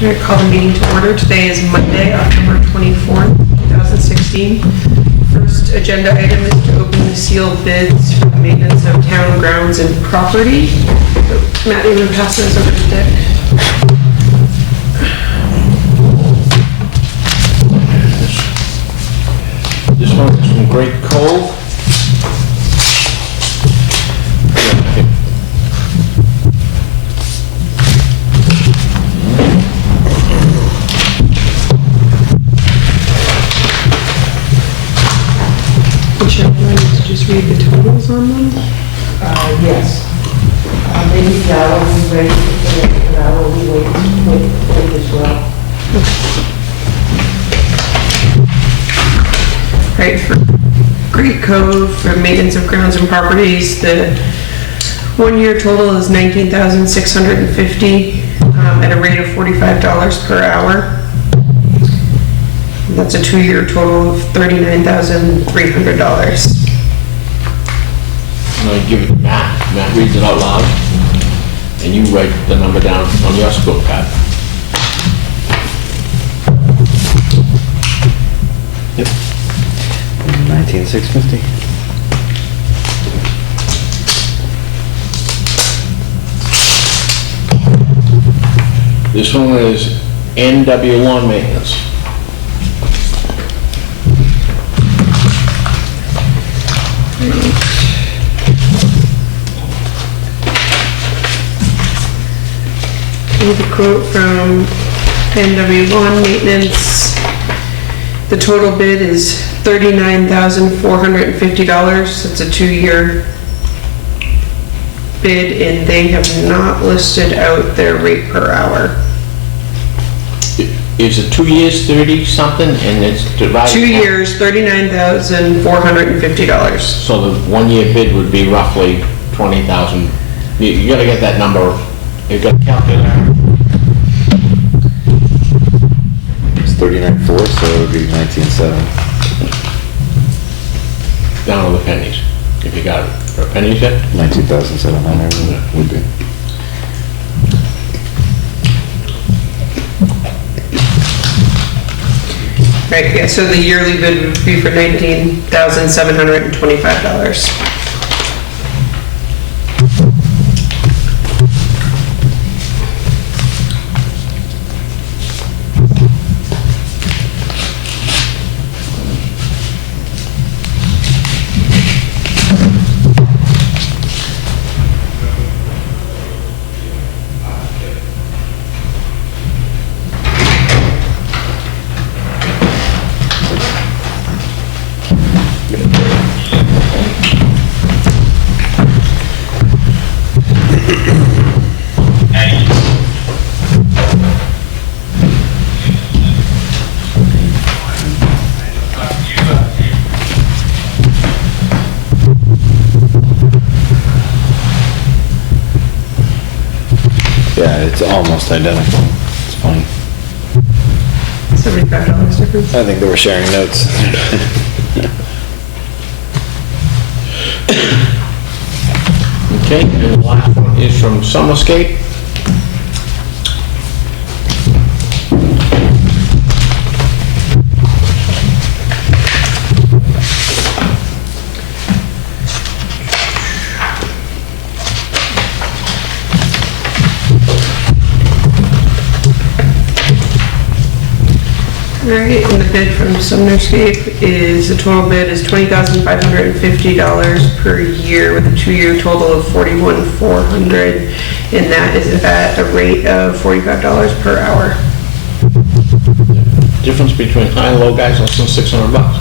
I call the meeting to order. Today is Monday, October 24th, 2016. First agenda item is to open the sealed bids for the maintenance of town grounds and property. So, Matt, you want to pass those over to Dick? This one is from Great Cove. Would you like to just read the totals on them? Yes. Maybe that will be ready for it, and I will be waiting as well. Right, for Great Cove, for maintenance of grounds and properties, the 1 year total is $19,650 at a rate of $45 per hour. That's a 2 year total of $39,300. I'm gonna give it to Matt. Matt reads it out loud, and you write the number down on your scope pad. Yep. 19,650. This one is NW lawn maintenance. Here's a quote from NW1 Maintenance. The total bid is $39,450. It's a 2 year bid, and they have not listed out their rate per hour. Is it 2 years, 30 something, and it's divided? 2 years, $39,450. So the 1 year bid would be roughly 20,000. You gotta get that number, you got a calculator. It's 39.4, so it would be 19.7. Down to the pennies, if you got it. For pennies yet? 19,700 would be. Right, yeah, so the yearly bid would be for $19,725. Yeah, it's almost identical. It's funny. $75 difference. I think they were sharing notes. Okay, and the last one is from Summerscape. All right, and the bid from Summerscape is, the total bid is $20,550 per year with a 2 year total of $41,400, and that is at a rate of $45 per hour. Difference between high and low guys, less than $600.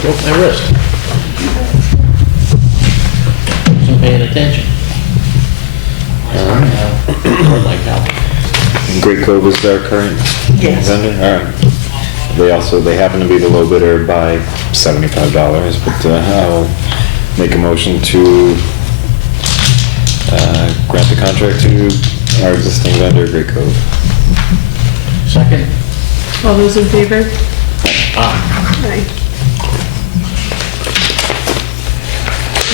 Broke my wrist. Wasn't paying attention. I like that. And Great Cove is their current Yes. vendor? All right. They happen to be the low bidder by $75, but I'll make a motion to grant the contract to our existing vendor, Great Cove. Second? All those in favor? Aye. Aye.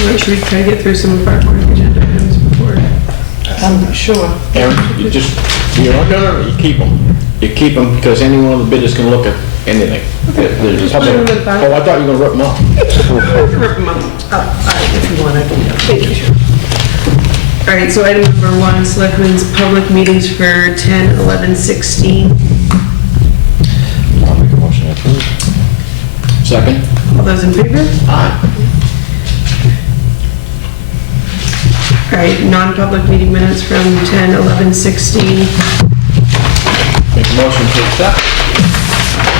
Should we try to get through some of our board agenda items before? Sure. Aaron, you keep them. You keep them because any one of the bidders can look at anything. There's Just put them in the back. Oh, I thought you were gonna rip them off. Rip them up. All right, if you want, I can, thank you. All right, so item number 1, Selectmen's public meetings for 10, 11, 16. I'll make a motion to approve. Second? All those in favor? Aye. All right, non-public meeting minutes from 10, 11, 16. Make a motion to accept?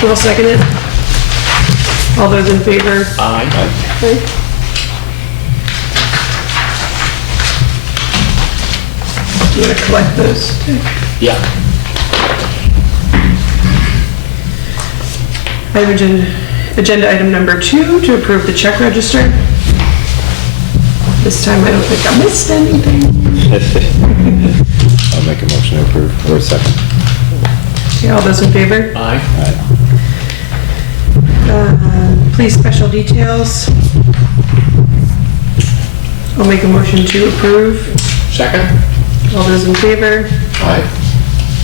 Who will second it? All those in favor? Aye. Okay. Do you want to collect those? Yeah. I have agenda item number 2, to approve the check register. This time I don't think I missed anything. I'll make a motion to approve, or second. Okay, all those in favor? Aye. Police special details. I'll make a motion to approve. Second? All those in favor? Aye.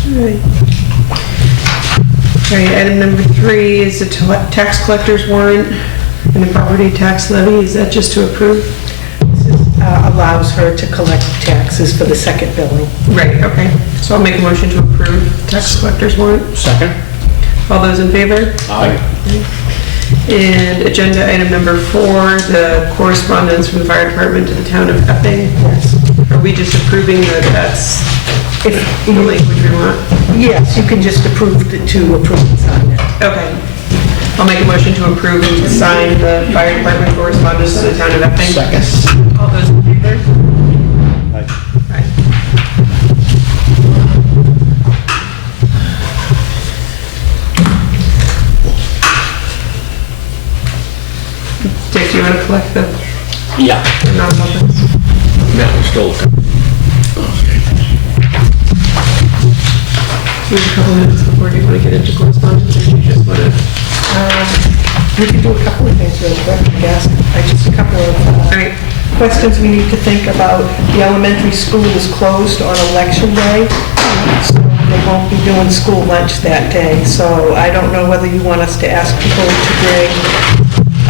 Alright. Alright, item number 3 is the tax collector's warrant and the property tax levy. Is that just to approve? Allows her to collect taxes for the second billing. Right, okay. So I'll make a motion to approve tax collector's warrant. Second? All those in favor? Aye. And agenda item number 4, the correspondence from the fire department to the town of Epping. Yes. Are we just approving that that's the language we want? Yes, you can just approve to approve and sign it. Okay. I'll make a motion to approve and sign the fire department correspondence to the town of Epping. Second. All those in favor? Aye. Aye. Dick, do you want to collect the Yeah. non-publics? No, we're still looking. We have a couple minutes before. Do you want to get into correspondence, or do you just want to? We can do a couple of things real quick, I guess. Just a couple of All right. questions we need to think about. The elementary school is closed on election day, so they won't be doing school lunch that day. So I don't know whether you want us to ask people to bring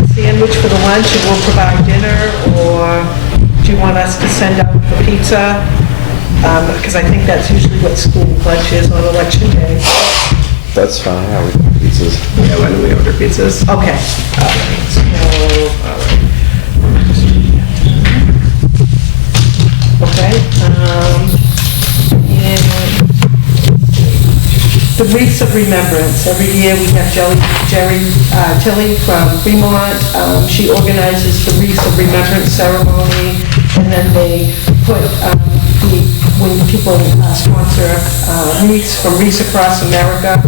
a sandwich for the lunch and we'll provide dinner, or do you want us to send out the pizza? Because I think that's usually what school lunch is on election day. That's fine, yeah, we can have pizzas. Yeah, why don't we order pizzas? Okay. All right. So, all right. Okay. And the wreaths of remembrance. Every year we have Jerry Tilley from Fremont. She organizes the wreaths of remembrance ceremony, and then they put when people sponsor wreaths from Wreaths Across America,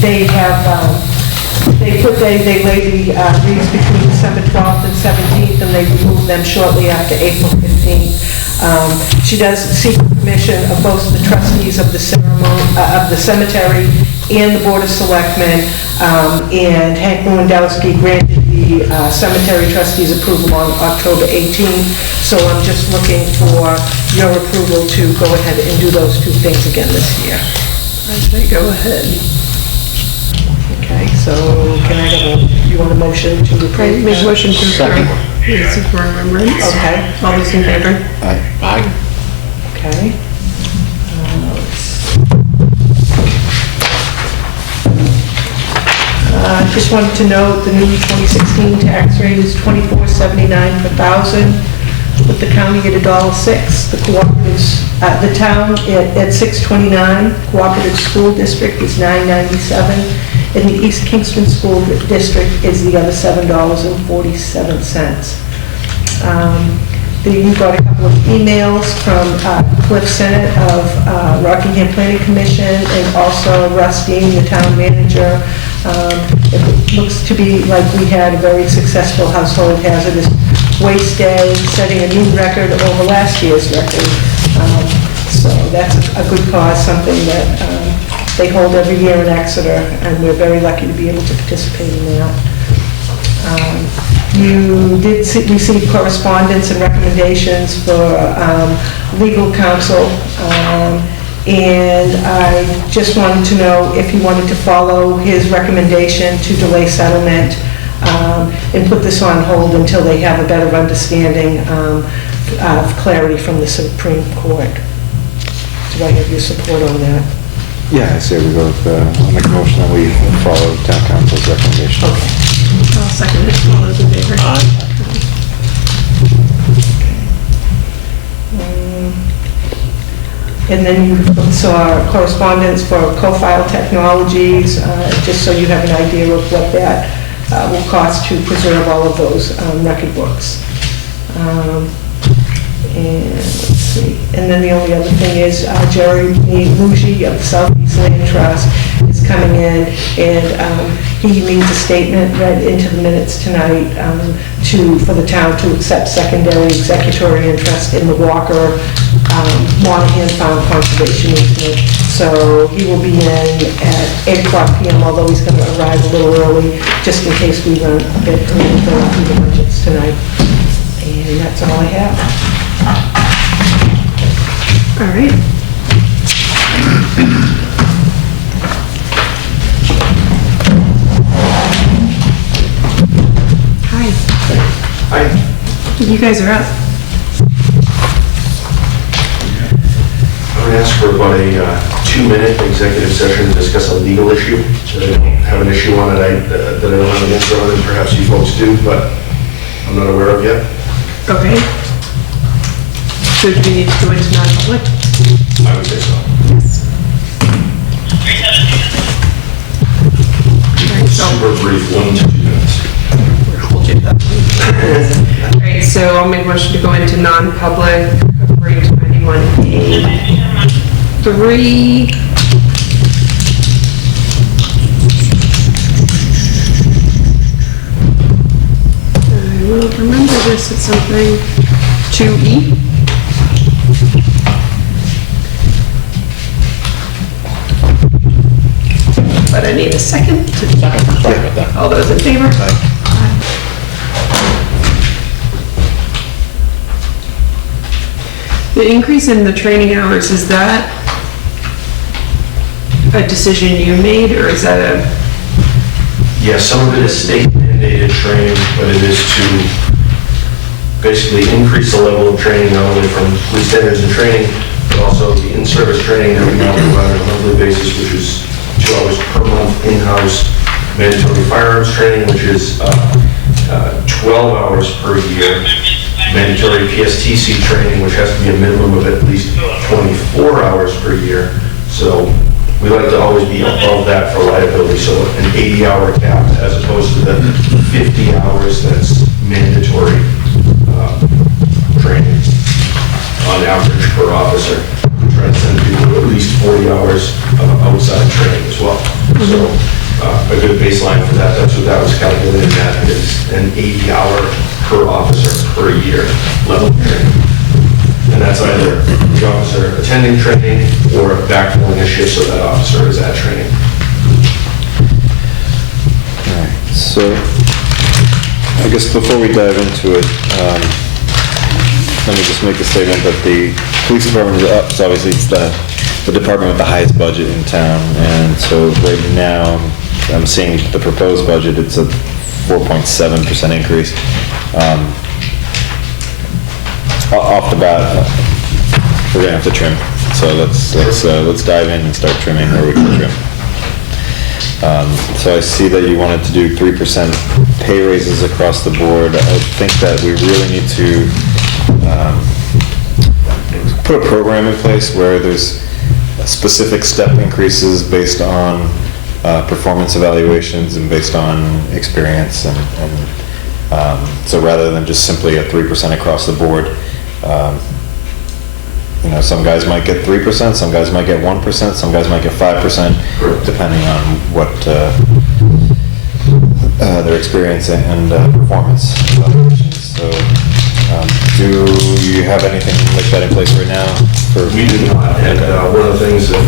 they lay the wreaths between December 12th and 17th, and they remove them shortly after April 15th. She does seek permission of both the trustees of the cemetery and the Board of Selectmen, and Hank Lewandowski granted the cemetery trustees approval on October 18th, so I'm just looking for your approval to go ahead and do those two things again this year. I say go ahead. Okay, so can I have you want a motion to approve? Okay, make a that? motion to Second. approve. This is for remembrance. Okay, All those in favor? Aye. Aye. okay. Let's see. Just wanted to note the new 2016 tax rate is $24.79 per thousand, with the county at $1.06. The cooperatives, the town at $6.29. Cooperative school district is $9.97, and the East Kingston School District is the other $7.47. You got a couple of emails from Cliff Sennett of Rockingham Planning Commission, and also Russ Dean, the town manager. It looks to be like we had a very successful household hazardous waste day, setting a new record over last year's record. So that's a good cause, something that they hold every year in Exeter, and we're very lucky to be able to participate in that. You did receive correspondence and recommendations for legal counsel, and I just wanted to know if you wanted to follow his recommendation to delay settlement and put this on hold until they have a better understanding of clarity from the Supreme Court. Do I have your support on that? Yeah, I say we go with, I'll make a motion that we follow town council's recommendation. Okay. I'll second it. All those in favor? And then you saw correspondence for Co-File Technologies, just so you have an idea of what that will cost to preserve all of those record books. And let's see, and then the only other thing is Jerry Muji of the Southeast Land Trust is coming in, and he needs a statement read into the minutes tonight for the town to accept secondary executory interest in the Walker Monahan Farm Conservation Easement. So he will be in at 8 o'clock p.m., although he's going to arrive a little early, just in case we run a bit early through the budgets tonight. And that's all I have. All right. Hi. Hi. You guys are up. I'm going to ask for about a 2-minute executive session to discuss a legal issue. So I don't have an issue on it that I don't have an answer on, and perhaps you folks do, but I'm not aware of yet. Okay. So do we need to go into non-public? I would say so. Yes. All right, so Super brief, 1 to 2 minutes. we'll hold you to that. All right, so I'll make a motion to go into non-public according to 91A 3. I will remember this at something. 2E. But I need a second. Sorry about that. All those in favor? Aye. The increase in the training hours, is that a decision you made, or is that a, Yes, some of it is state mandated training, but it is to basically increase the level of training, not only from police standards and training, but also the in-service training that we now provide on a monthly basis, which is 2 hours per month in-house mandatory firearms training, which is 12 hours per year. Mandatory PSTC training, which has to be a minimum of at least 24 hours per year. So we like to always be above that for liability, so an 80-hour cap as opposed to the 50 hours that's mandatory training on average per officer. We try to send people to at least 40 hours of outside training as well. So a good baseline for that, that's what that was calculated at, is an 80-hour per officer per year level training. And that's either the officer attending training or backfilling a shift so that officer is at training. All right, so I guess before we dive into it, let me just make a statement that the police department is obviously it's the department with the highest budget in town, and so right now I'm seeing the proposed budget, it's a 4.7% increase. Off the bat, we're gonna have to trim. So let's dive in and start trimming where we can trim. So I see that you wanted to do 3% pay raises across the board. I think that we really need to put a program in place where there's specific step increases based on performance evaluations and based on experience, and so rather than just simply a 3% across the board. You know, some guys might get 3%, some guys might get 1%, some guys might get 5%, depending on what their experience and performance evaluations. So, do you have anything like that in place right now? We do not, and one of the things that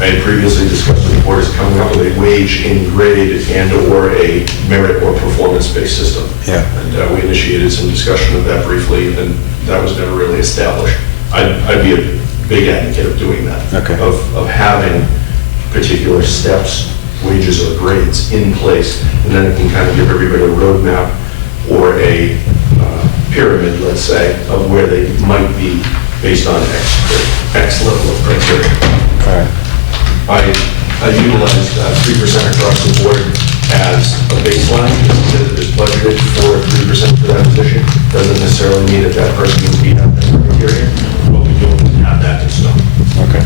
I had previously discussed with the board is coming up with a wage in grade and/or a merit or performance-based system. Yeah. And we initiated some discussion of that briefly, and that was never really established. I'd be a big advocate of doing that. Okay. Of having particular steps, wages or grades in place, and then it can kind of give everybody a roadmap or a pyramid, let's say, of where they might be based on X level of criteria. All right. I utilized 3% across the board as a baseline, because it is budgeted for 3% for that position. Doesn't necessarily mean that that person will meet that criteria, but we don't have that in stone. Okay.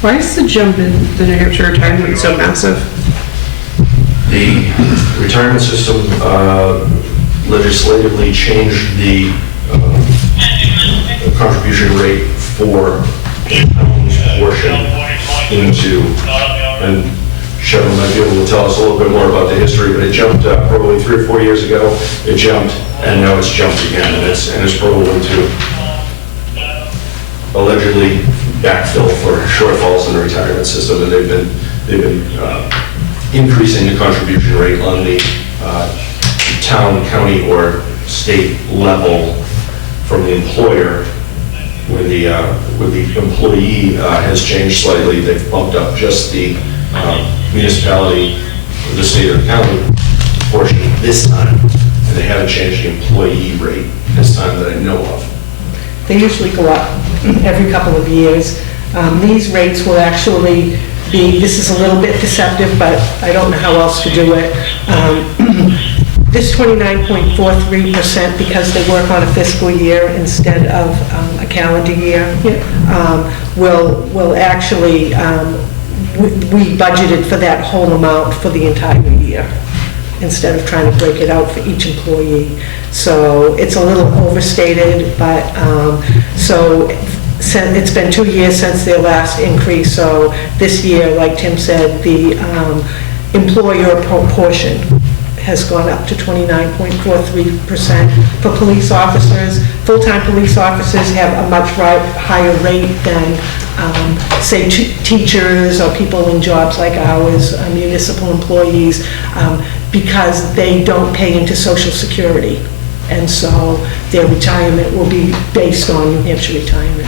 Why is the jump in the New Hampshire retirement so massive? The retirement system legislatively changed the contribution rate for the town's portion into, and Cheryl might be able to tell us a little bit more about the history, but it jumped probably 3 or 4 years ago. It jumped, and now it's jumped again, and it's probably to allegedly backfill for shortfalls in the retirement system, and they've been increasing the contribution rate on the town, county, or state level from the employer. When the employee has changed slightly, they've bumped up just the municipality, the state or the county portion this time, and they haven't changed the employee rate this time that I know of. They usually go up every couple of years. These rates will actually be, this is a little bit deceptive, but I don't know how else to do it. This 29.43%, because they work on a fiscal year instead of a calendar year, will actually, we budgeted for that whole amount for the entire year, instead of trying to break it out for each employee. So it's a little overstated, but it's been 2 years since their last increase, so this year, like Tim said, the employer portion has gone up to 29.43%. For police officers, full-time police officers have a much higher rate than, say, teachers or people in jobs like ours, municipal employees, because they don't pay into Social Security. And so their retirement will be based on New Hampshire retirement.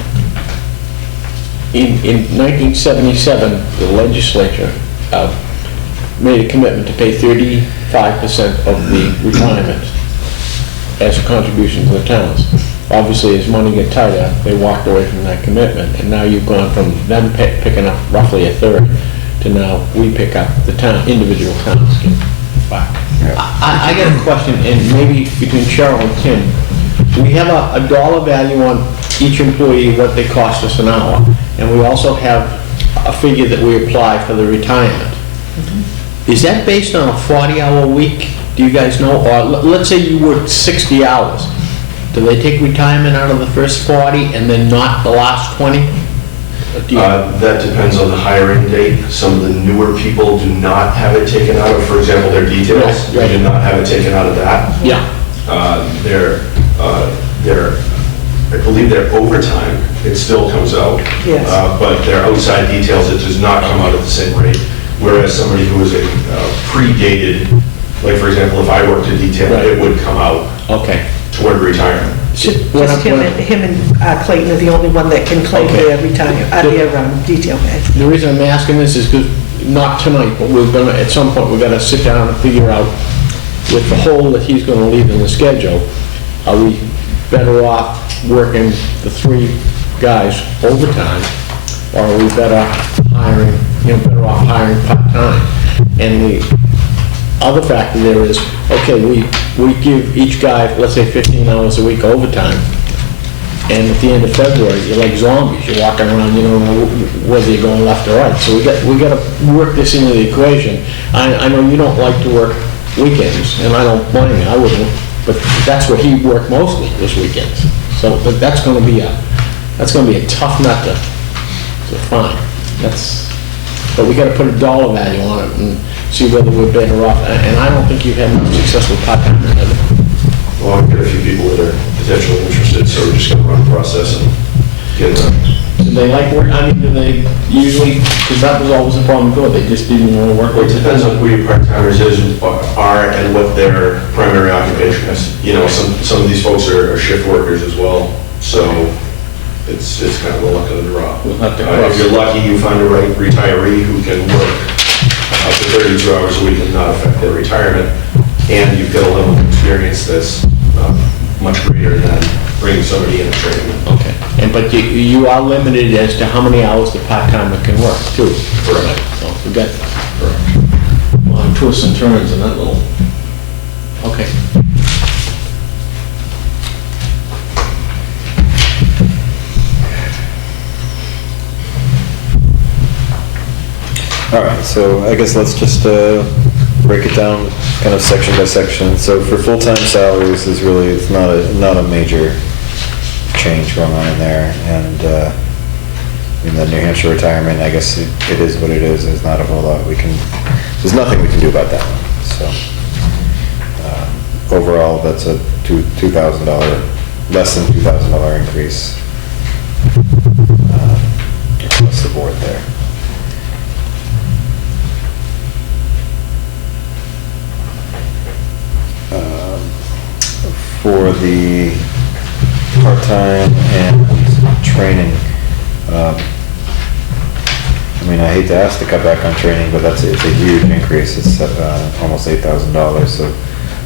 In 1977, the legislature made a commitment to pay 35% of the retirement as a contribution to the towns. Obviously, as money got tighter, they walked away from that commitment, and now you've gone from them picking up roughly a third to now we pick up the town, individual towns get back. I got a question, and maybe between Cheryl and Tim, we have a dollar value on each employee, what they cost us an hour, and we also have a figure that we apply for the retirement. Is that based on a 40-hour week? Do you guys know? Or let's say you work 60 hours. Do they take retirement out of the first 40 and then not the last 20? That depends on the hiring date. Some of the newer people do not have it taken out of, for example, their details. Right. They do not have it taken out of that. Yeah. I believe their overtime, it still comes out. Yes. But their outside details, it does not come out at the same rate. Whereas somebody who is a predated, like for example, if I worked a detail, Right. it would come out Okay. toward retirement. Just him and Clayton are the only one that can claim Okay. their detail pay. The reason I'm asking this is because, not tonight, but we're gonna, at some point, we're gonna sit down and figure out, with the hole that he's gonna leave in the schedule, are we better off working the 3 guys overtime, or are we better hiring, better off hiring part-time? And the other factor there is, okay, we give each guy, let's say 15 hours a week overtime, and at the end of February, you're like zombies, you're walking around, you don't know whether you're going left or right. So we got to work this into the equation. I know you don't like to work weekends, and I don't blame you, I wouldn't, but that's what he worked mostly, was weekends. So that's going to be a tough nut to find. but we gotta put a dollar value on it and see whether we're better off. And I don't think you've had much success with part-timers, have you? Well, I've got a few people that are potentially interested, so we're just gonna run the process and get it done. Do they like work, I mean, do they usually, because that was always the problem before, they just didn't want to work Well, it with it. depends on who your part-timers are and what their primary occupation is. You know, some of these folks are shift workers as well, so it's kind of the luck of the draw. We'll have to If cross. you're lucky, you find a right retiree who can work up to 32 hours a week and not affect their retirement, and you've got a level of experience that's much greater than bringing somebody in and training them. Okay, but you are limited as to how many hours the part-timer can work, too. Correct. So we got Correct. a lot of twists and turns in that little, okay. All right, so I guess let's just break it down kind of section by section. So for full-time salaries is really, it's not a major change going on in there. And in the New Hampshire retirement, I guess it is what it is. There's not a whole lot there's nothing we can do about that one. So overall, that's a $2,000, less than $2,000 increase across the board there. For the part-time and training, I mean, I hate to ask to cut back on training, but it's a huge increase. It's almost $8,000. So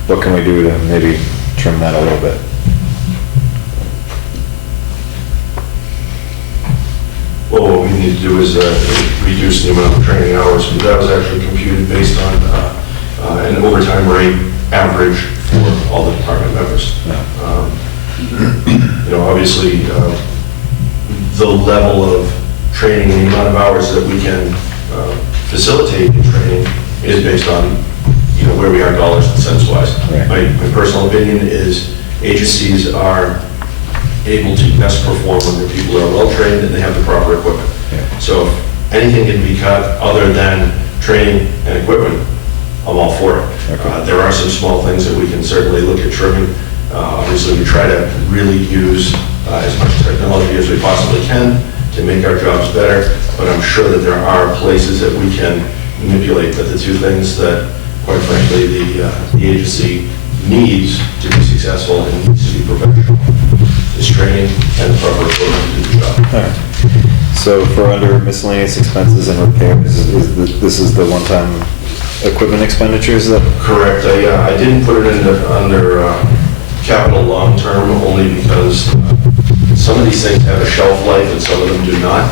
what can we do to maybe trim that a little bit? Well, what we need to do is reduce the amount of training hours, but that was actually computed based on an overtime rate average for all the department members. You know, obviously, the level of training and the amount of hours that we can facilitate in training is based on, you know, where we are dollars and cents wise. Right. My personal opinion is agencies are able to best perform when their people are well-trained and they have the proper equipment. Yeah. So if anything can be cut other than training and equipment, I'm all for it. Okay. There are some small things that we can certainly look at trimming. Obviously, we try to really use as much technology as we possibly can to make our jobs better, but I'm sure that there are places that we can manipulate. But the two things that, quite frankly, the agency needs to be successful and needs to be professional is training and the proper equipment to do the job. All right. So for under miscellaneous expenses and repairs, this is the one-time equipment expenditures that? Correct. I didn't put it under capital long-term only because some of these things have a shelf life and some of them do not.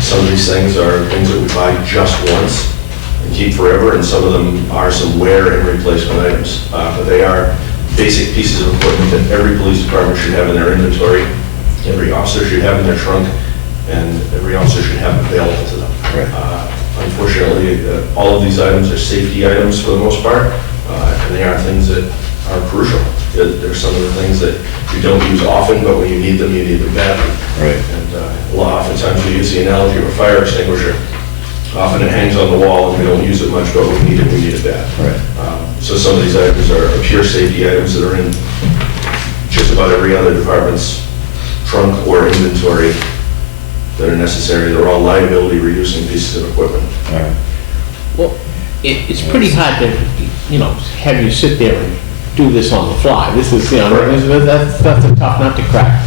Some of these things are things that we buy just once and keep forever, and some of them are some wear and replacement items. But they are basic pieces of equipment that every police department should have in their inventory, every officer should have in their trunk, and every officer should have available to them. Right. Unfortunately, all of these items are safety items for the most part, and they are things that are crucial. There's some of the things that you don't use often, but when you need them badly. Right. And oftentimes we use the analogy of a fire extinguisher. Often it hangs on the wall and we don't use it much, but when we need it bad. Right. So some of these items are pure safety items that are in just about every other department's trunk or inventory that are necessary. They're all liability reducing pieces of equipment. All right. Well, it's pretty hard to, have you sit there and do this on the fly. This is, that's a tough nut to crack.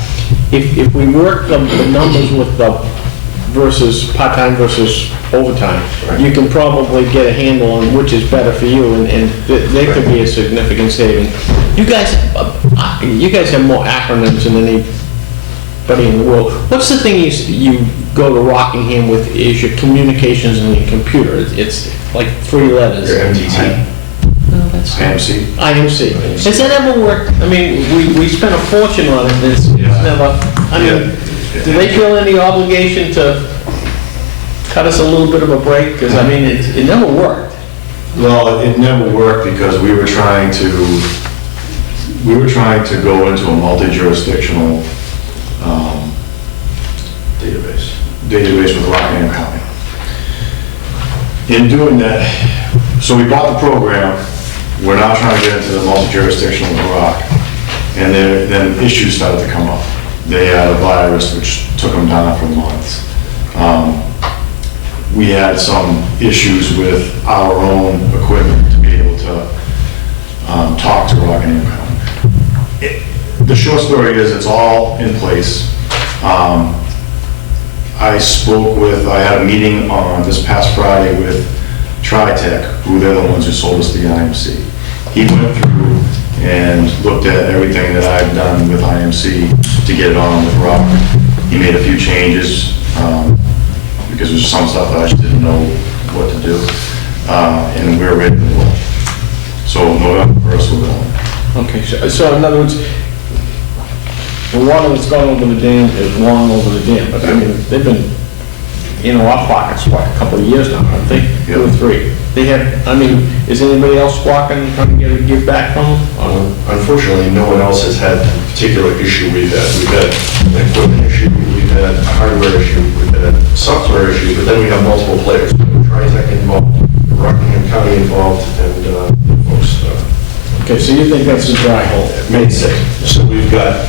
If we work the numbers with the versus part-time versus overtime, Right. you can probably get a handle on which is better for you, and there could be a significant saving. You guys have more acronyms than anybody in the world. What's the thing you go to Rockingham with is your communications and your computer? It's like 3 letters. Your MTT. No, that's IMC. IMC. Has that ever worked? I mean, we spent a fortune on it, it's never, do they feel any obligation to cut us a little bit of a break? Because, it never worked. Well, it never worked because we were trying to go into a multi-jurisdictional Database. database with Rockingham County. In doing that, so we bought the program, we're now trying to get into the multi-jurisdictional with rock, and then issues started to come up. They had a virus which took them down for months. We had some issues with our own equipment to be able to talk to Rock and Impound. The short story is it's all in place. I had a meeting on this past Friday with TriTech, who they're the ones who sold us the IMC. He went through and looked at everything that I've done with IMC to get it on with Rock. He made a few changes, because there's some stuff that I just didn't know what to do, and we're ready to roll. So November 1st we're going. Okay, so in other words, the water that's gone over the dam is long over the dam, but I mean, they've been in our pockets, what, a couple of years now, I think, 2 or 3. They have, I mean, is anybody else squawking, trying to give back from them? Unfortunately, no one else has had the particular issue we've had. We've had an equipment issue, we've had a hardware issue, we've had a software issue, but then we have multiple players. TriTech involved, Rockingham County involved, and folks. Okay, so you think that's a dry hole? Made safe. So we've got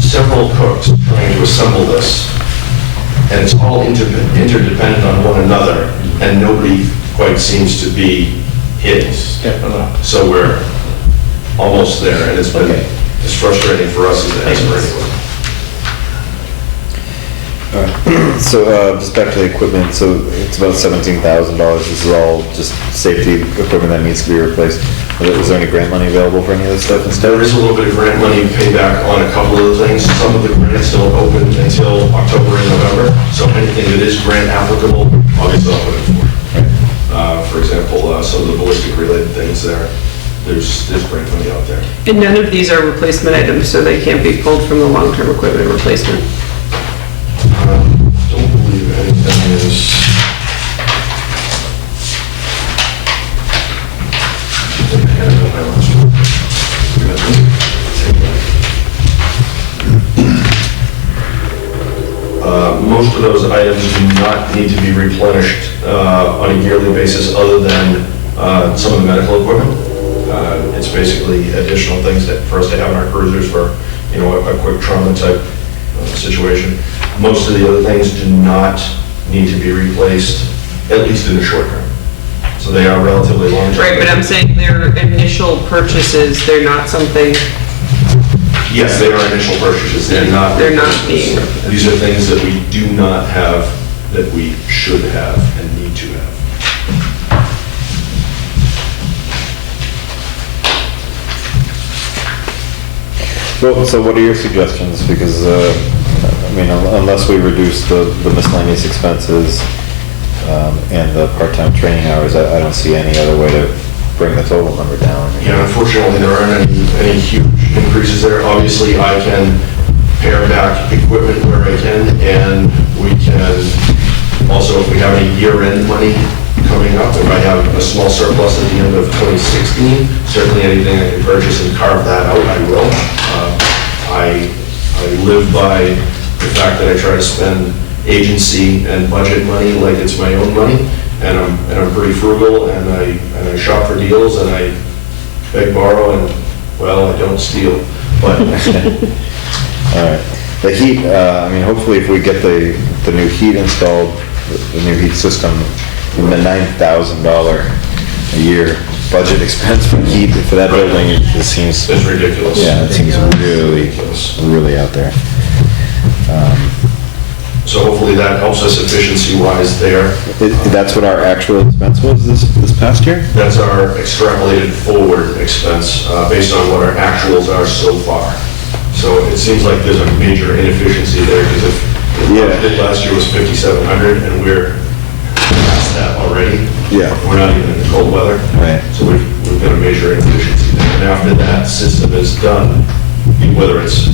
several cooks trying to assemble this, and it's all interdependent on one another, and nobody quite seems to be hit. Stepping up. So we're almost there, and it's been as frustrating for us as it has for anyone. So, just back to the equipment, so it's about $17,000, this is all just safety equipment that needs to be replaced. Is there any grant money available for any of this stuff instead? There is a little bit of grant money payback on a couple of the things. Some of the grants don't open until October and November, so anything that is grant applicable, obviously I'll put it for. For example, some of the ballistic related things there's grant money out there. And none of these are replacement items, so they can't be pulled from the long-term equipment replacement. Don't believe anything is. Most of those items do not need to be replenished on a yearly basis, other than some of the medical equipment. It's basically additional things that for us to have in our cruisers for, a quick trauma type situation. Most of the other things do not need to be replaced, at least in the short term. So they are relatively long term. Right, but I'm saying their initial purchases, they're not something, Yes, they are initial purchases. They're not being. These are things that we do not have, that we should have and need to have. Well, so what are your suggestions? Because, unless we reduce the miscellaneous expenses and the part-time training hours, I don't see any other way to bring the total number down. Yeah, unfortunately, there aren't any huge increases there. Obviously, I can pare back equipment where I can, and we can also, if we have any year-end money coming up, if I have a small surplus at the end of 2016, certainly anything I can purchase and carve that out, I will. I live by the fact that I try to spend agency and budget money like it's my own money, and I'm pretty frugal, and I shop for deals, and I beg, borrow, and, well, I don't steal, but. All right. The heat, hopefully if we get the new heat installed, the new heat system, in the $9,000 a year budget expense for heat for that building, it seems. It's ridiculous. Yeah, it seems really out there. So hopefully that helps us efficiency-wise there. That's what our actual expense was this past year? That's our extrapolated forward expense, based on what our actuals are so far. So it seems like there's a major inefficiency there, because if the budget last year was 5,700, and we're past that already. Yeah. We're not even in the cold weather. Right. So we've got a major inefficiency there. And after that system is done, whether it's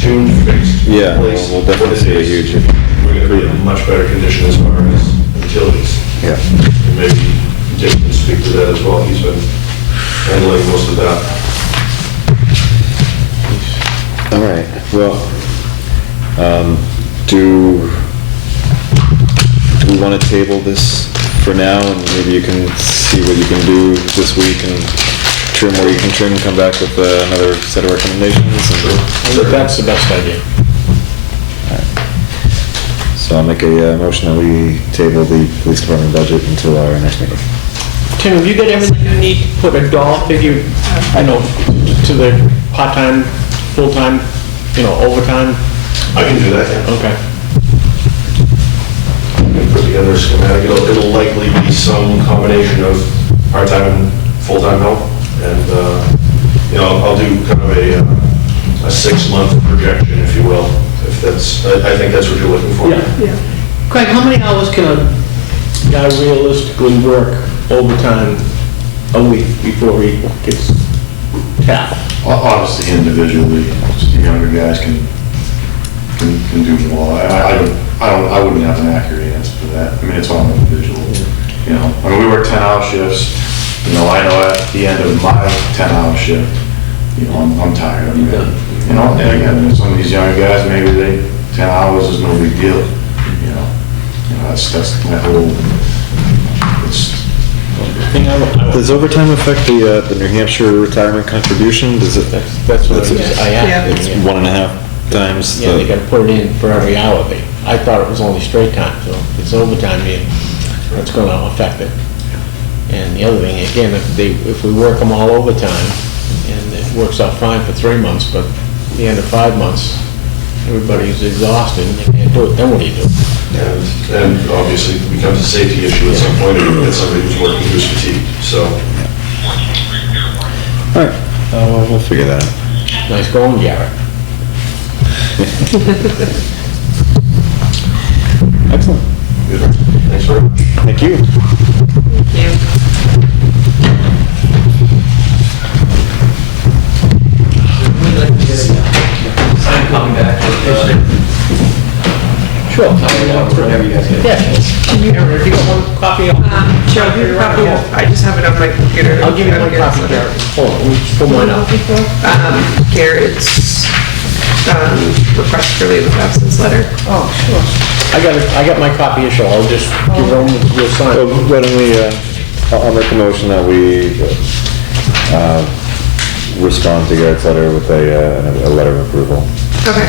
tuned, fixed, Yeah, replaced, we'll definitely what it see a is, huge. we're going to be in a much better condition as far as utilities. Yeah. And maybe Dick can speak to that as well. He's been handling most of that. All right, well, do we want want to table this for now, and maybe you can see what you can do this week and trim where you can trim, come back with another set of recommendations? I think that's the best idea. So I'll make a motion that we table the police department budget until our next meeting. Tim, have you got everything you need to put a dollar figure, I know, to the part-time, full-time, overtime? I can do that, yeah. Okay. I'm gonna put together a schematic. It'll likely be some combination of part-time and full-time help. And, I'll do kind of a 6-month projection, if you will, if that's, I think that's what you're looking for. Yeah. Craig, how many hours can a guy realistically work overtime a week before he gets tapped? Obviously individually, just the younger guys can do more. I wouldn't have an accurate answer for that. I mean, it's all individual. We work 10-hour shifts. I know at the end of my 10-hour shift, I'm tired. And again, some of these younger guys, maybe 10 hours is no big deal. That's my whole, Does overtime affect the New Hampshire retirement contribution? Does it? That's what I asked. It's 1.5 times Yeah, they gotta put it in for every hour. I thought it was only straight time, so if it's overtime, that's gonna affect it. And the other thing, again, if we work them all overtime, and it works out fine for 3 months, but at the end of 5 months, everybody's exhausted and they can't do it, then what do you do? And obviously it becomes a safety issue at some point, if it's somebody who's working who's fatigued, so. All right, we'll figure that out. Nice going, Garrett. Excellent. Good. Thanks very much. Thank you. Thank you. Coming back to the Sure. whatever you guys get. Yeah. Aaron, have you got one copy of? Joe, do you have a copy of, I just have it on my computer. I'll give you one copy, Garrett. Hold on, let me just pull mine out. Garrett's request for leave of absence letter. Oh, sure. I got my copy of I'll just give them, you'll sign. So why don't we, I'll make a motion that we respond to Garrett's letter with a letter of approval. Okay.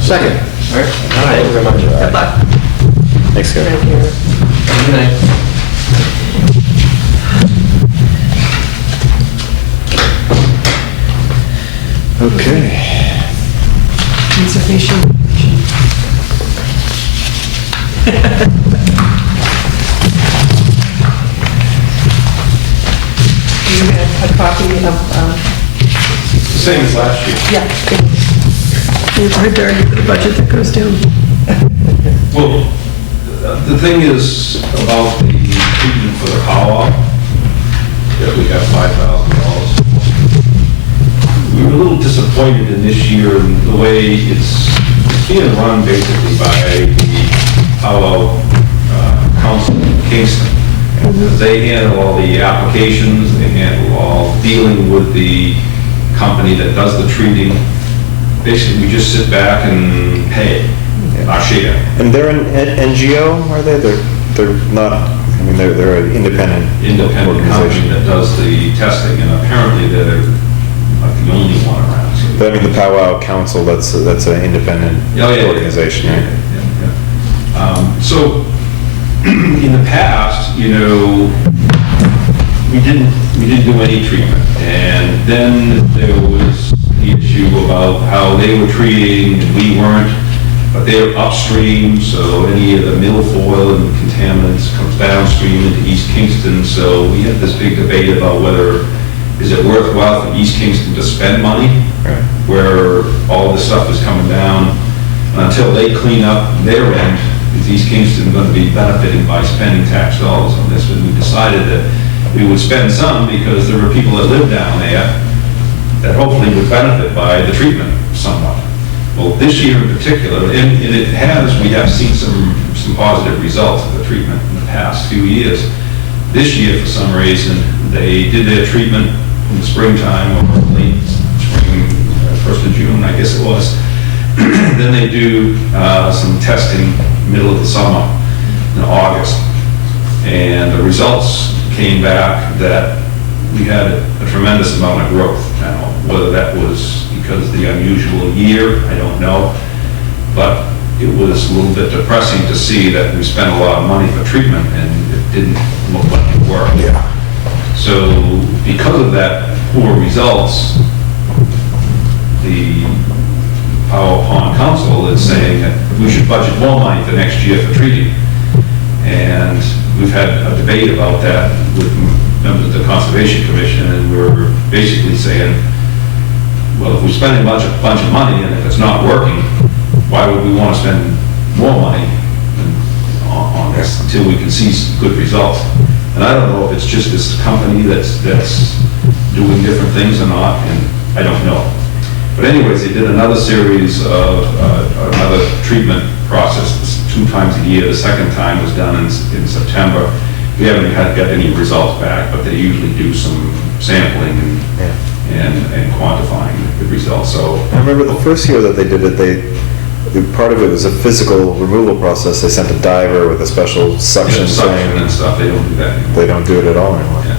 Second. All right. Thank you very much. Good luck. Thanks, Garrett. Thank you. Good night. Okay. Conservation. You have a copy of, same as last year. yeah. You've heard already for the budget that goes down. Well, the thing is about the treatment for the powwow, that we have $5,000. We were a little disappointed in this year in the way it's being run basically by the powwow council in Kingston. They handle all the applications, they handle all dealing with the company that does the treating. Basically, we just sit back and pay our share. And they're an NGO, are they? They're not, I mean, they're an independent Independent company organization. that does the testing, and apparently they're like the only one around. So- But I mean, the Powwow Council, that's an independent Oh, yeah, organization, yeah, right? yeah. So, in the past, we didn't do any treatment. And then there was the issue about how they were treating and we weren't, but they're upstream, so any of the milfoil and contaminants comes downstream into East Kingston. So we had this big debate about whether is it worthwhile for East Kingston to spend money where all this stuff is coming down until they clean up their end. Is East Kingston going to be benefiting by spending tax dollars on this? And we decided that we would spend some because there were people that live down there that hopefully would benefit by the treatment somewhat. Well, this year in particular, and we have seen some positive results of the treatment in the past few years. This year, for some reason, they did their treatment in the springtime or late spring, 1st of June, I guess it was. Then they do some testing middle of the summer. in August. And the results came back that we had a tremendous amount of growth. Now, whether that was because of the unusual year, I don't know. But it was a little bit depressing to see that we spent a lot of money for treatment and it didn't look like it worked. Yeah. So because of that poor results, the Powell Pond Council is saying that we should budget more money for next year for treating. And we've had a debate about that with members of the Conservation Commission, and we're basically saying, well, if we're spending a bunch of money and if it's not working, why would we want to spend more money on this until we can see good results? And I don't know if it's just this company that's doing different things or not, and I don't know. But anyways, they did another series of another treatment process 2 times a year. The second time was done in September. We haven't got any results back, but they usually do some sampling and quantifying the results. So I remember the first year that they did it, part of it was a physical removal process. They sent a diver with a special suction suction thing. and stuff, they don't do that anymore. They don't do it at all anymore. Yeah.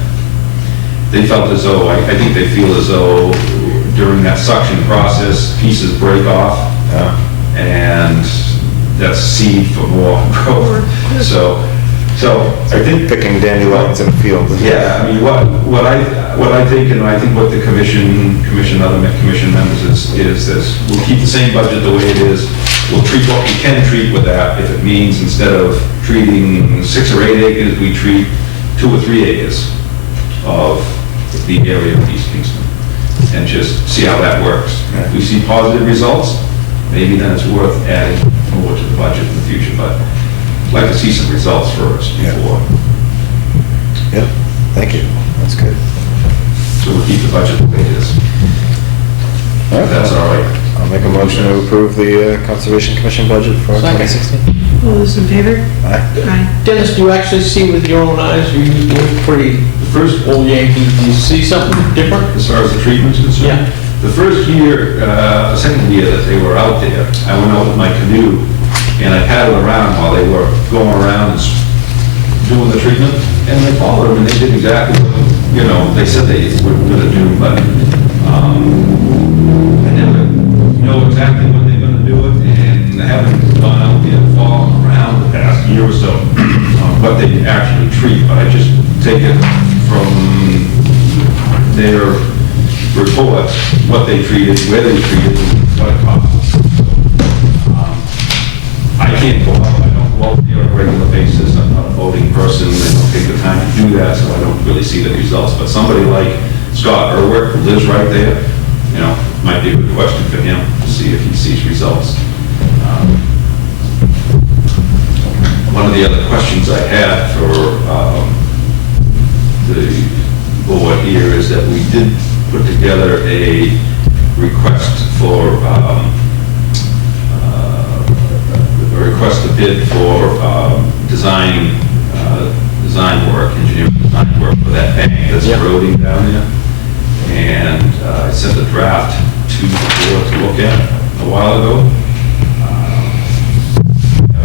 They felt as though, I think they feel as though during that suction process, pieces break off, and that's seed for more growth. So I think Picking dandelions in a field. yeah, I mean, what I think, and I think what the other commission members is this: we'll keep the same budget the way it is. We'll treat what we can treat with that. If it means instead of treating 6 or 8 acres, we treat 2 or 3 acres of the area of East Kingston, and just see how that works. If we see positive results, maybe then it's worth adding more to the budget in the future. But I'd like to see some results first before. Yeah, thank you. That's good. So we'll keep the budget the way it is. All right. That's all right. I'll make a motion to approve the Conservation Commission budget for Second. 2016. All those in favor? Aye. Aye. Dennis, do you actually see with your own eyes, you're pretty, the first old Yankee, do you see something different? As far as the treatment's concerned? Yeah. The first year, the second year that they were out there, I went out with my canoe and I paddled around while they were going around and doing the treatment, and they followed them and they did exactly what, they said they were gonna do, but, I never know exactly when they're gonna do it, and I haven't gone out there and followed around the past year or so on what they actually treat, but I just take it from their reports, what they treated, where they treated, what it cost. So, I can't go out, I don't go out there on a regular basis, I'm not a voting person, I don't take the time to do that, so I don't really see the results. But somebody like Scott Erwick, who lives right there, might be a good question for him to see if he sees results. One of the other questions I had for the board here is that we did put together a request for request to bid for design work, engineering design work for that bank that's eroding down there. And I sent a draft to the board to look at a while ago.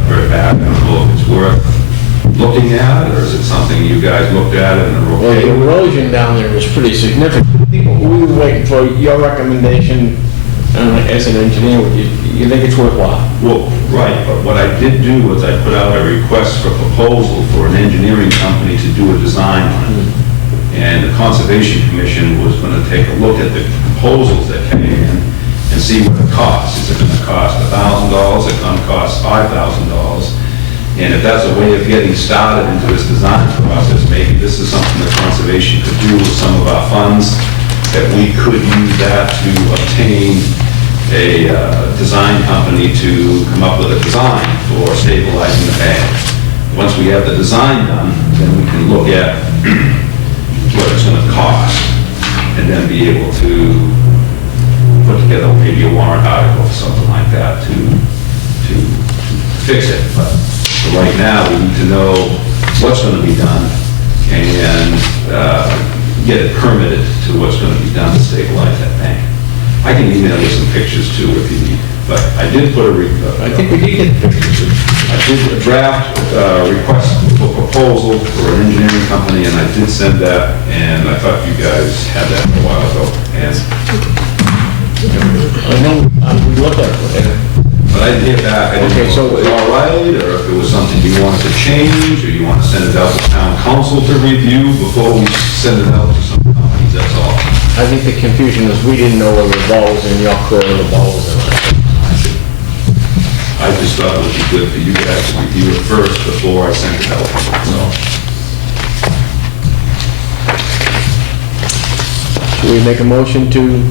Very bad. I don't know if it's worth looking at, or is it something you guys looked at and are Well, okay the with? erosion down there was pretty significant. I think we were waiting for your recommendation, as an engineer, you think it's worthwhile? Well, right, but what I did do was I put out a request for proposal for an engineering company to do a design on it. And the Conservation Commission was going to take a look at the proposals that came in and see what it costs. Is it going to cost $1,000? Is it going to cost $5,000? And if that's a way of getting started into this design process, maybe this is something that Conservation could do with some of our funds, that we could use that to obtain a design company to come up with a design for stabilizing the bank. Once we have the design done, then we can look at what it's going to cost, and then be able to put together maybe a warrant article or something like that to fix it. But for right now, we need to know what's going to be done and get it permitted to what's going to be done to stabilize that bank. I can email you some pictures too if you need. But I did put I think we did get the pictures. I did a draft request for proposal for an engineering company, and I did send that, and I thought you guys had that a while ago. And I know, we looked at it. but I didn't hear back. I didn't Okay, know so if it was all right, or if it was something you wanted to change, or you want to send it out to town council to review before we send it out to some companies, that's all. I think the confusion is we didn't know whether the ball was in your court or the ball was in ours. I just thought it would be good for you guys to review it first before I send it out, so. Should we make a motion to,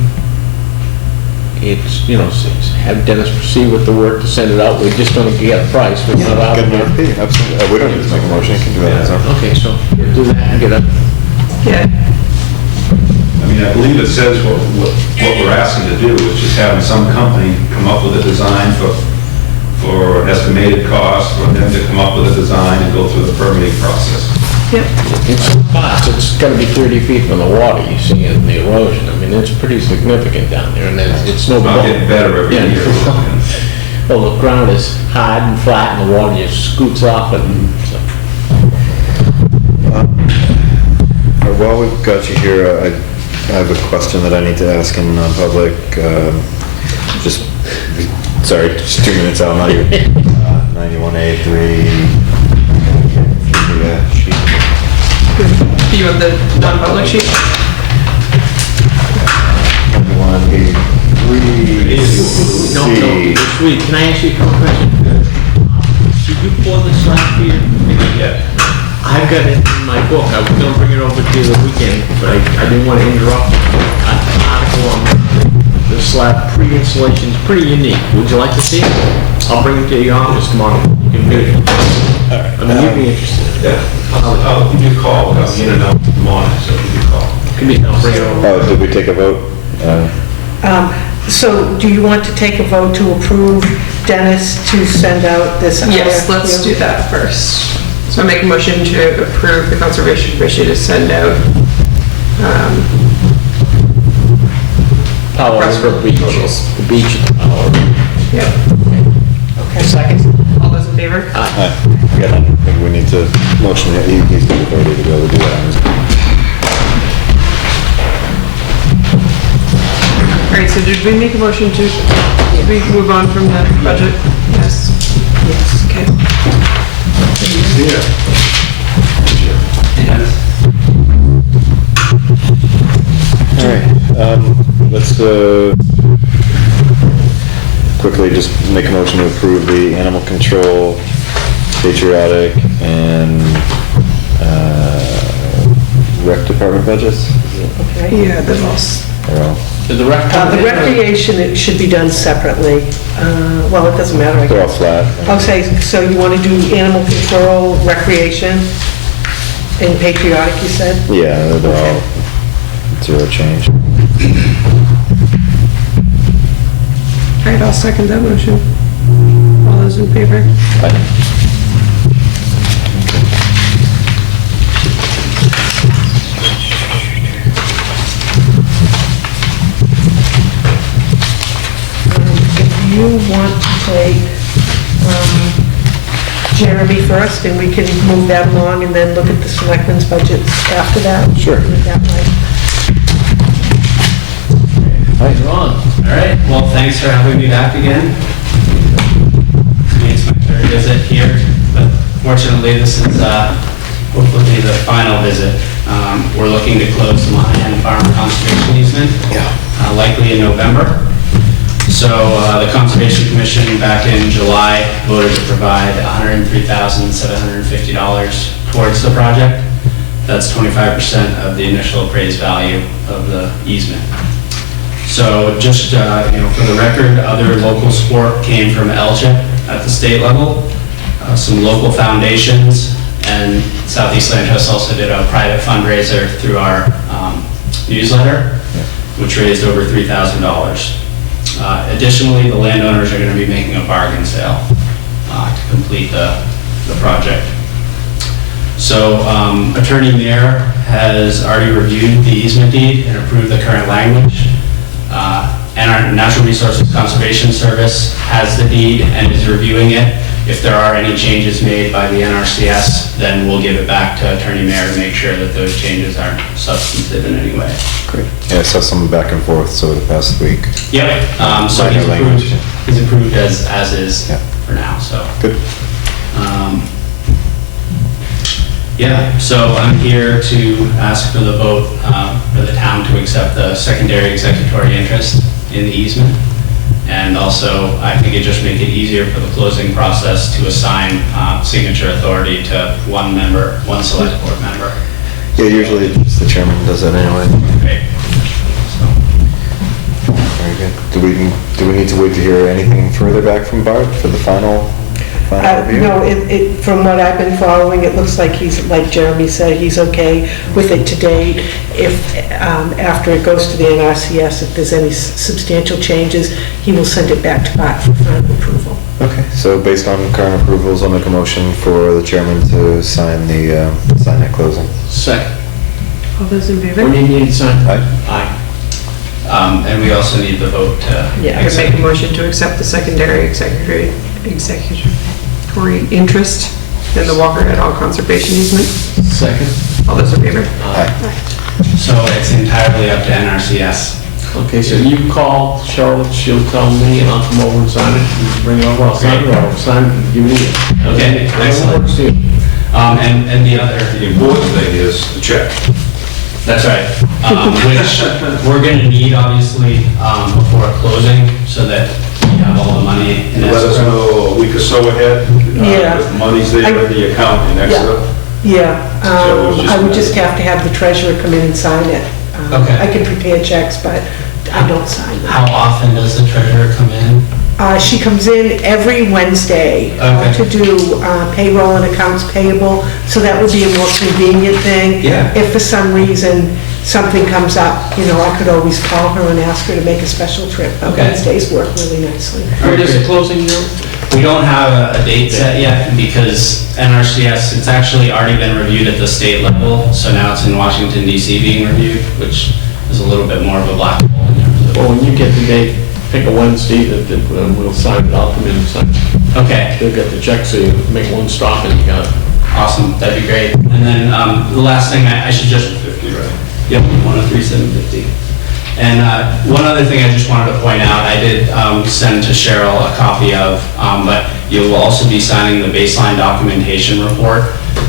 have Dennis proceed with the work to send it out? We're just gonna get a price, we're not out Get of an there. RFP, absolutely. We don't need to make a motion, you can do that. so. Okay, so do that and get a, Yeah, I mean, I believe it says what we're asking to do, which is having some company come up with a design for an estimated cost, for them to come up with a design and go through the permitting process. yep. it's fast, it's gotta be 30 feet from the water, you see, in the erosion. I mean, it's pretty significant down there, and it's no. Not getting better every Yeah. year. Well, the ground is hard and flat, and the water just scoots off, and so. While we've got you here, I have a question that I need to ask in non-public. Just, sorry, just 2 minutes out, I'm not here. 91A3. Yeah, sheet. You have the non-public sheet? 91A3. No, wait, can I ask you a couple questions? Did you pull this last year? Yeah. I've got it in my book, I was gonna bring it over to you the weekend, but I didn't want to interrupt. An article on the slab pre-installation is pretty unique. Would you like to see it? I'll bring it to your office tomorrow. You can read it. I mean, you'd be interested. Yeah, I'll give you a call, I'll in and out in the morning, so give you a call. I'll bring it over. Oh, did we take a vote? So do you want to take a vote to approve Dennis to send out this? Yes, RFQ? let's do that first. So I make a motion to approve the Conservation Commission to send out, Power Press River Beach, proposals. the beach, Power. yep. Okay. Second? All those in favor? Yeah, I don't think we need to motion it, he's got authority to be able to do that. All right, so did we make a motion to, did we move on from the budget? Yes. Yes, okay. All right, let's quickly just make a motion to approve the animal control, patriotic, and rec department budgets. Okay. Yeah, the most. They're all- Did the rec? The recreation, it should be done separately. Well, it doesn't matter, I They're all guess. flat. Okay, so you want to do animal control, recreation, and patriotic, you said? Yeah, they're all zero change. All right, I'll second that motion. All those in favor? If you want to take Jeremy first, and we can move that along and then look at the selectmen's budgets after that. Sure. Do it that way. Hi, Ron. All right, well, thanks for having me back again. It's my third visit here, but fortunately, this is hopefully the final visit. We're looking to close the Monahan Farm Conservation easement, likely in November. So the Conservation Commission back in July voted to provide $103,750 towards the project. That's 25% of the initial appraised value of the easement. So just, for the record, other local support came from LGIP at the state level, some local foundations, and Southeast Land Trust also did a private fundraiser through our newsletter, which raised over $3,000. Additionally, the landowners are going to be making a bargain sale to complete the project. So Attorney Mayer has already reviewed the easement deed and approved the current language. and our Natural Resources Conservation Service has the deed and is reviewing it. If there are any changes made by the NRCS, then we'll give it back to Attorney Mayor to make sure that those changes aren't substantive in any way. Great. Yeah, I saw some back and forth, so the past week. Yep, so Minor language. he's approved as is Yeah. for now, so. Good. Yeah, so I'm here to ask for the vote for the town to accept the secondary executory interest in the easement. And also, I think it just make it easier for the closing process to assign signature authority to one member, one select board member. Yeah, usually it's the chairman does that anyway. Great. So, Very good. Do we need to wait to hear anything further back from Bart for the final review? No, from what I've been following, it looks like he's, like Jeremy said, he's okay with it to date. If, after it goes to the NRCS, if there's any substantial changes, he will send it back to Bart for final approval. Okay, so based on current approvals, I'll make a motion for the chairman to sign sign that closing. Second. All those in favor? When do you need to sign? Aye. Aye. and we also need the vote to. Yeah, I would make a motion to accept the secondary executory interest in the Walker et al. Conservation easement. Second. All those in favor? Aye. So it's entirely up to NRCS. Okay, so you call Charlotte, she'll tell me, and I'll come over and sign it, and bring it over, I'll sign it, or I'll sign it, and give it to you. Okay, excellent. Works too. And the other, The important thing is the check. that's right, which we're gonna need obviously before closing so that we have all the money in Let us escrow. know a week or so ahead. Yeah. If money's there in the account in Exeter. Yeah, So it's just I would a- just have to have the treasurer come in and sign it. Okay. I can prepare checks, but I don't sign them. How often does the treasurer come in? She comes in every Wednesday Okay. to do payroll and accounts payable, so that would be a more convenient thing. Yeah. If for some reason something comes up, I could always call her and ask her to make a special trip. But Okay. Wednesdays work really nicely. Where does the closing go? We don't have a date set yet because NRCS, it's actually already been reviewed at the state level, so now it's in Washington DC being reviewed, which is a little bit more of a black hole in terms of. Well, when you get the date, pick a Wednesday, that we'll sign it, I'll come in and sign it. Okay, They'll get the check, so you make one stop and you got it. awesome, that'd be great. And then the last thing I should just, 50, right? yep, 103,750. And one other thing I just wanted to point out, I did send to Cheryl a copy of, but you will also be signing the baseline documentation report,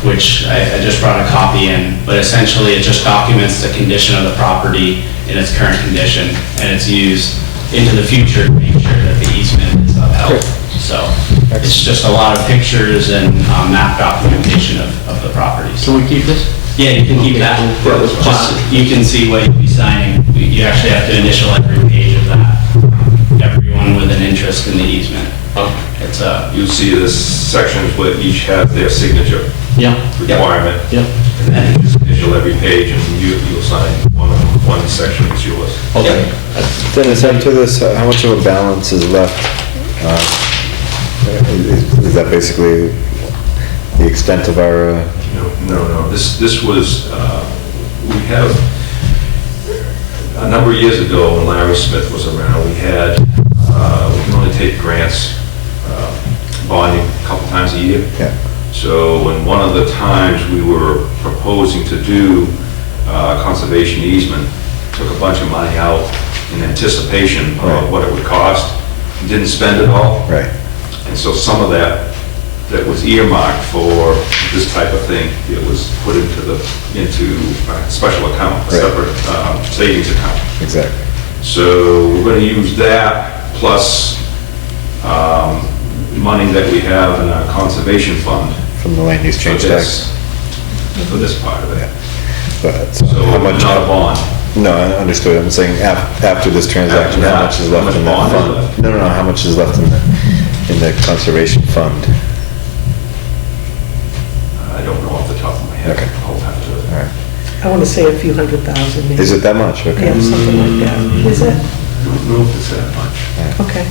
which I just brought a copy in, but essentially it just documents the condition of the property in its current condition, and it's used into the future to make sure that the easement is upheld. So it's just a lot of pictures and map documentation of the properties. Can we keep this? Yeah, you can keep that. Yeah, that's fine. Just, you can see what you'll be signing. You actually have to initial every page of that. Everyone with an interest in the easement. It's You'll see this sections where each have their signature Yeah, requirement. yeah. And then you just initial every page and you'll sign one section is yours. Okay. Dennis, after this, how much of a balance is left? Is that basically the extent of our, No. This was, we have, a number of years ago when Larry Smith was around, we had, we can only take grants, bonding a couple times a year. yeah, So when one of the times we were proposing to do conservation easement, took a bunch of money out in anticipation Right. of what it would cost, didn't spend it all. right, And so some of that was earmarked for this type of thing, it was put into a special account, a Right. separate savings account. exactly. So we're gonna use that plus money that we have in our conservation fund. From the land use change for tax. this- For this part of it. But So how much? not a bond. No, I understood. I'm saying after this transaction, After how that, much is how left much in that bond is fund? left? No, how much is left in the conservation fund? I don't know off the top of my head. Okay. I'll have to- All right. I want to say a few $100,000 maybe. Is it that much? Okay. Yeah, something like that. Is it? I don't know if it's that much. Okay,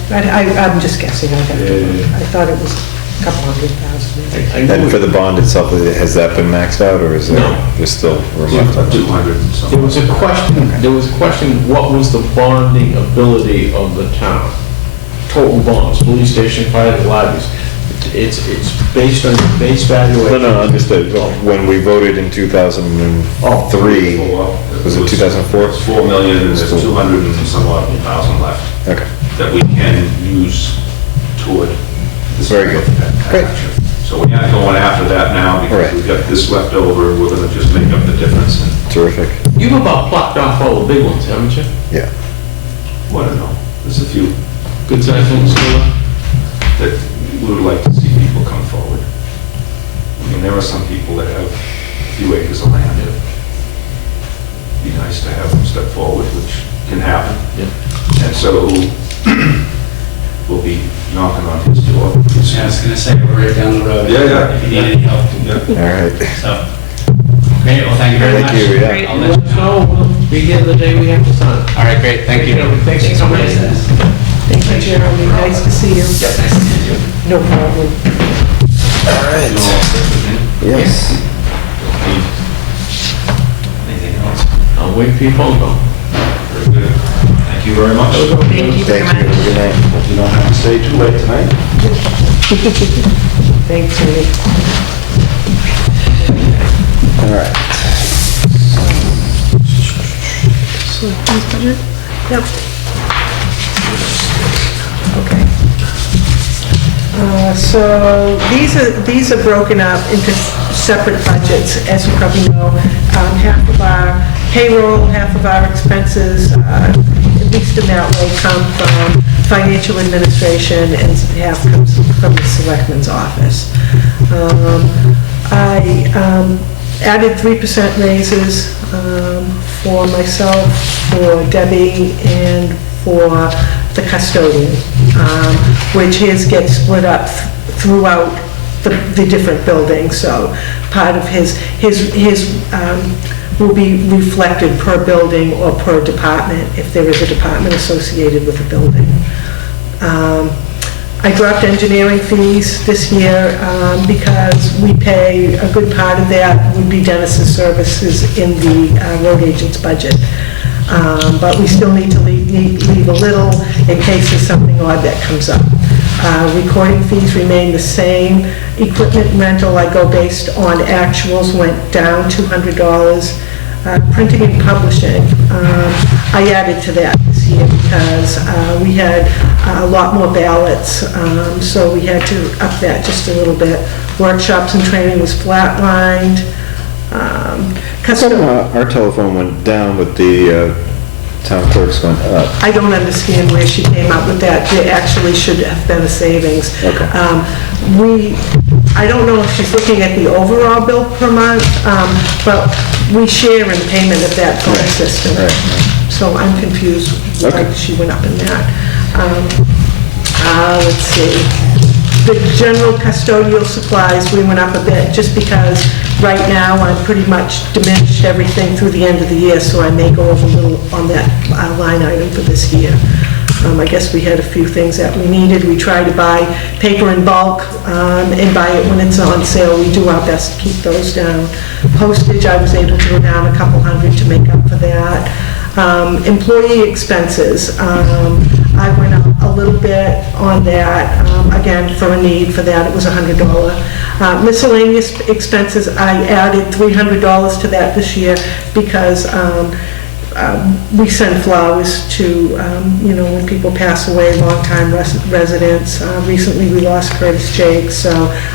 I'm just guessing. I thought it was a couple $100,000. I know And for the bond itself, has that been maxed out, or is there's still room left on it? 200 and There some. was a question, what was the bonding ability of the town? Total bonds, police station, fire, libraries. It's based on the base valuation. No, understood. When we voted in 2003, was it 2004? 4 million, and there's 200 and some odd thousand left Okay, that we can use toward this. Very good. Great. So we're not going after that now Right. because we've got this left over, we're gonna just make up the difference and, terrific. You've about plucked off all the big ones, haven't you? Yeah. I don't know, there's a few Good sized ones still left? that we would like to see people come forward. I mean, there are some people that have a few acres of land. It'd be nice to have them step forward, which can happen. Yeah. And so we'll be knocking on his door. Yeah, I was gonna say, we're right down the road. Yeah. If you need any help. Yeah. All right. So, great, well, thank you very much. Thank you, yeah. Great. I'll Let let us you know. know, we'll be here the day we have to sign. All right, great, thank you. Thanks for coming in. Thank you, Jeremy, nice to see you. Yeah, nice to meet you. No problem. All right. Yes. Anything else? I'll wait for your phone call. Very good. Thank you very much. Thank you very Thank you. much. Good night. Hope you don't have to stay too late tonight. Thanks, Amy. All right. Selectmen's budget? Yep. Okay. So these are broken up into separate budgets, as you probably know. Half of our payroll, half of our expenses, at least in that way, come from financial administration, and half comes from the selectman's office. I added 3% raises for myself, for Debbie, and for the custodian, which his gets split up throughout the different buildings. So part of his will be reflected per building or per department, if there is a department associated with a building. I dropped engineering fees this year because we pay, a good part of that would be Dennis's services in the road agent's budget. But we still need to leave a little in case there's something odd that comes up. Recording fees remain the same. Equipment rental, I go based on actuals, went down $200. Printing and publishing, I added to that this year because we had a lot more ballots, so we had to up that just a little bit. Workshops and training was flatlined. Our telephone went down, but the town clerk's went up. I don't understand where she came up with that. There actually should have been a savings. Okay. I don't know if she's looking at the overall bill per month, but we share in payment of that phone system. Right. So I'm confused why Okay. she went up in that. Let's see. The general custodial supplies, we went up a bit just because right now I'm pretty much diminished everything through the end of the year, so I may go over a little on that line item for this year. I guess we had a few things that we needed. We try to buy paper in bulk and buy it when it's on sale. We do our best to keep those down. Postage, I was able to go down a couple hundred to make up for that. Employee expenses, I went up a little bit on that. Again, for a need for that, it was $100. Miscellaneous expenses, I added $300 to that this year because we send flowers to, when people pass away, longtime residents. Recently, we lost Curtis Jake, so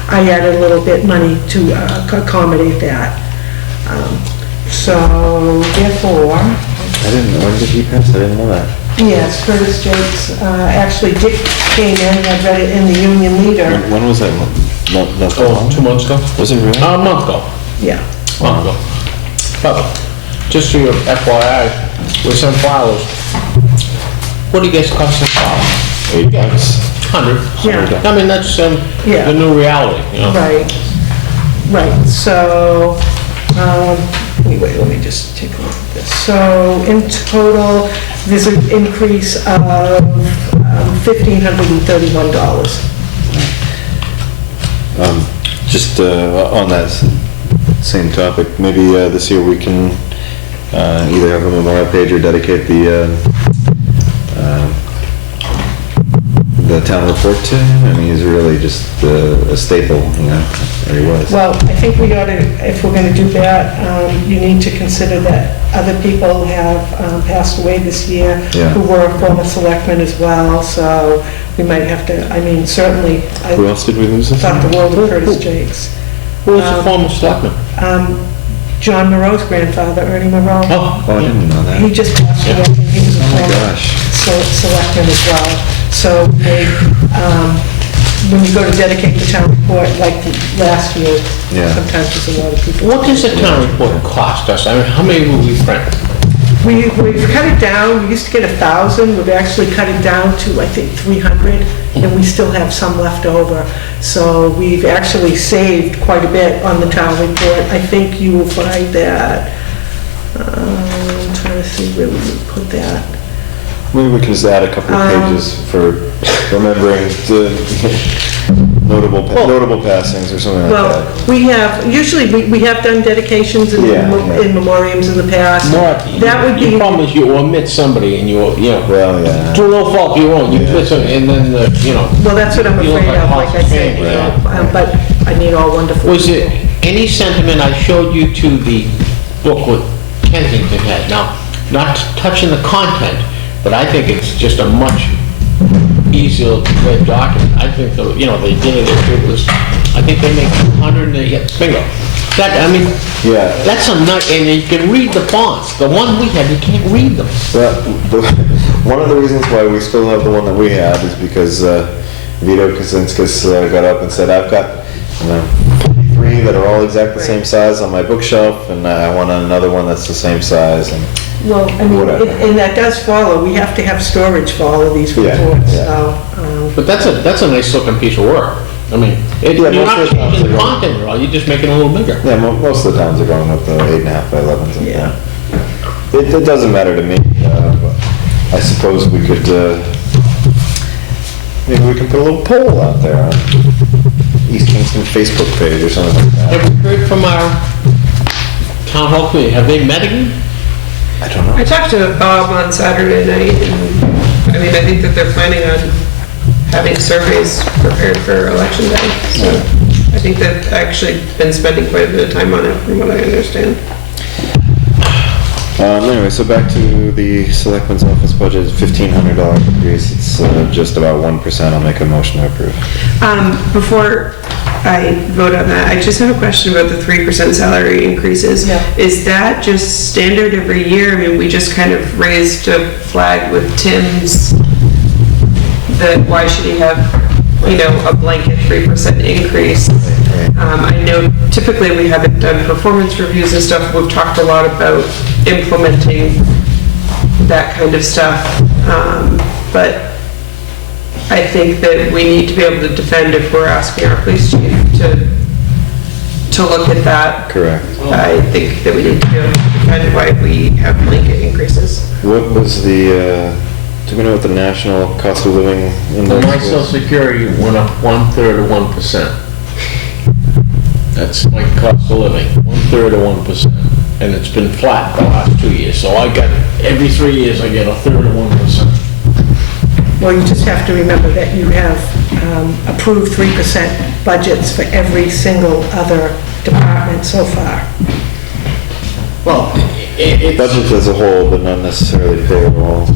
I added a little bit money to accommodate that. So therefore, I didn't know, when did he pass? I didn't know that. yes, Curtis Jake's, actually Dick came in, I read it in the Union Leader. When was that? Oh, 2 months ago? Was it really? A month ago. Yeah. Month ago. But, just for your FYI, with some flowers, what do you guess costs a flower? $80. 100. Yeah. I mean, that's Yeah. the new reality, you know? Right, so, anyway, let me just take a look at this. So, in total, there's an increase of $1,531. Just on that same topic, maybe this year we can either have a memorial page or dedicate the town report to him. I mean, he's really just a staple, you know, or he was. Well, I think we ought to, if we're gonna do that, you need to consider that other people have passed away this year Yeah. who were former selectmen as well, so we might have to, I mean, certainly, I Who else did we lose this? thought the world of Curtis Jakes. Who was the former selectman? John Moreau's grandfather, Ernie Moreau. Oh, Oh, I didn't know that. He just passed away, and he was a Oh my former gosh. selectman as well. So they, when you go to dedicate the town report, like last year, Yeah. sometimes there's a lot of people. what does the town report cost us? I mean, how many will we print? We've cut it down, we used to get 1,000, we've actually cut it down to, I think, 300, and we still have some left over. So we've actually saved quite a bit on the town report. I think you will find that, I'm trying to see where we would put that. Maybe we can just add a couple of pages for remembering the notable passings or something like Well, that. we have, usually, we have done dedications and Yeah, yeah. in memoriams in the past. That would The be, problem is you omit somebody and you know, Well, yeah. through no fault of your own, you omit somebody and then, you know. well, that's what I'm you look afraid of, like I Hall said, you know, right. but I mean, all wonderful. Was it any sentiment I showed you to the book what Kensington had? Now, not touching the content, but I think it's just a much easier read document. I think, you know, they did it was, I think they make 200 and they get, bingo. That, I mean, Yeah. that's a nut, and you can read the fonts. The one we had, you can't read them. Well, one of the reasons why we still have the one that we have is because Vito Kaczynskis got up and said, I've got, you know, 3 that are all exactly the same size on my bookshelf, and I want another one that's the same size. And Well, I mean, Whatever. and that does follow, we have to have storage for all of these Yeah, reports, yeah. so, But that's a nice looking piece of work. I mean, Yeah, you're most not of the times changing the they're going- content at all, you're just making it a little bigger. yeah, most of the towns are going with the 8.5 by 11s. and Yeah. It doesn't matter to me, but I suppose we could, maybe we can put a little poll out there on East Kingston Facebook page or something like that. Have we heard from our town hall committee? Have they met again? I don't know. I talked to Bob on Saturday night, and, I mean, I think that they're planning on having surveys prepared for election day. So I think they've actually been spending quite a bit of time on it, from what I understand. Anyway, so back to the selectmen's office budget, $1,500 increase. It's just about 1%. I'll make a motion to approve. Before I vote on that, I just have a question about the 3% salary increases. Yeah. Is that just standard every year? I mean, we just kind of raised a flag with Tim's, that why should he have, you know, a blanket 3% increase? I know typically we haven't done performance reviews and stuff. We've talked a lot about implementing that kind of stuff. But I think that we need to be able to defend if we're asking our police chief to look at that. Correct. I think that we need to be able to defend why we have blanket increases. What was the, do we know what the national cost of living index My social was? security went up 1/3 of 1%. That's my cost of living, 1/3 of 1%. And it's been flat the last 2 years, so I got, every 3 years I get 1/3 of 1%. well, you just have to remember that you have approved 3% budgets for every single other department so far. Well, it's, Budget as a whole, but not necessarily payroll.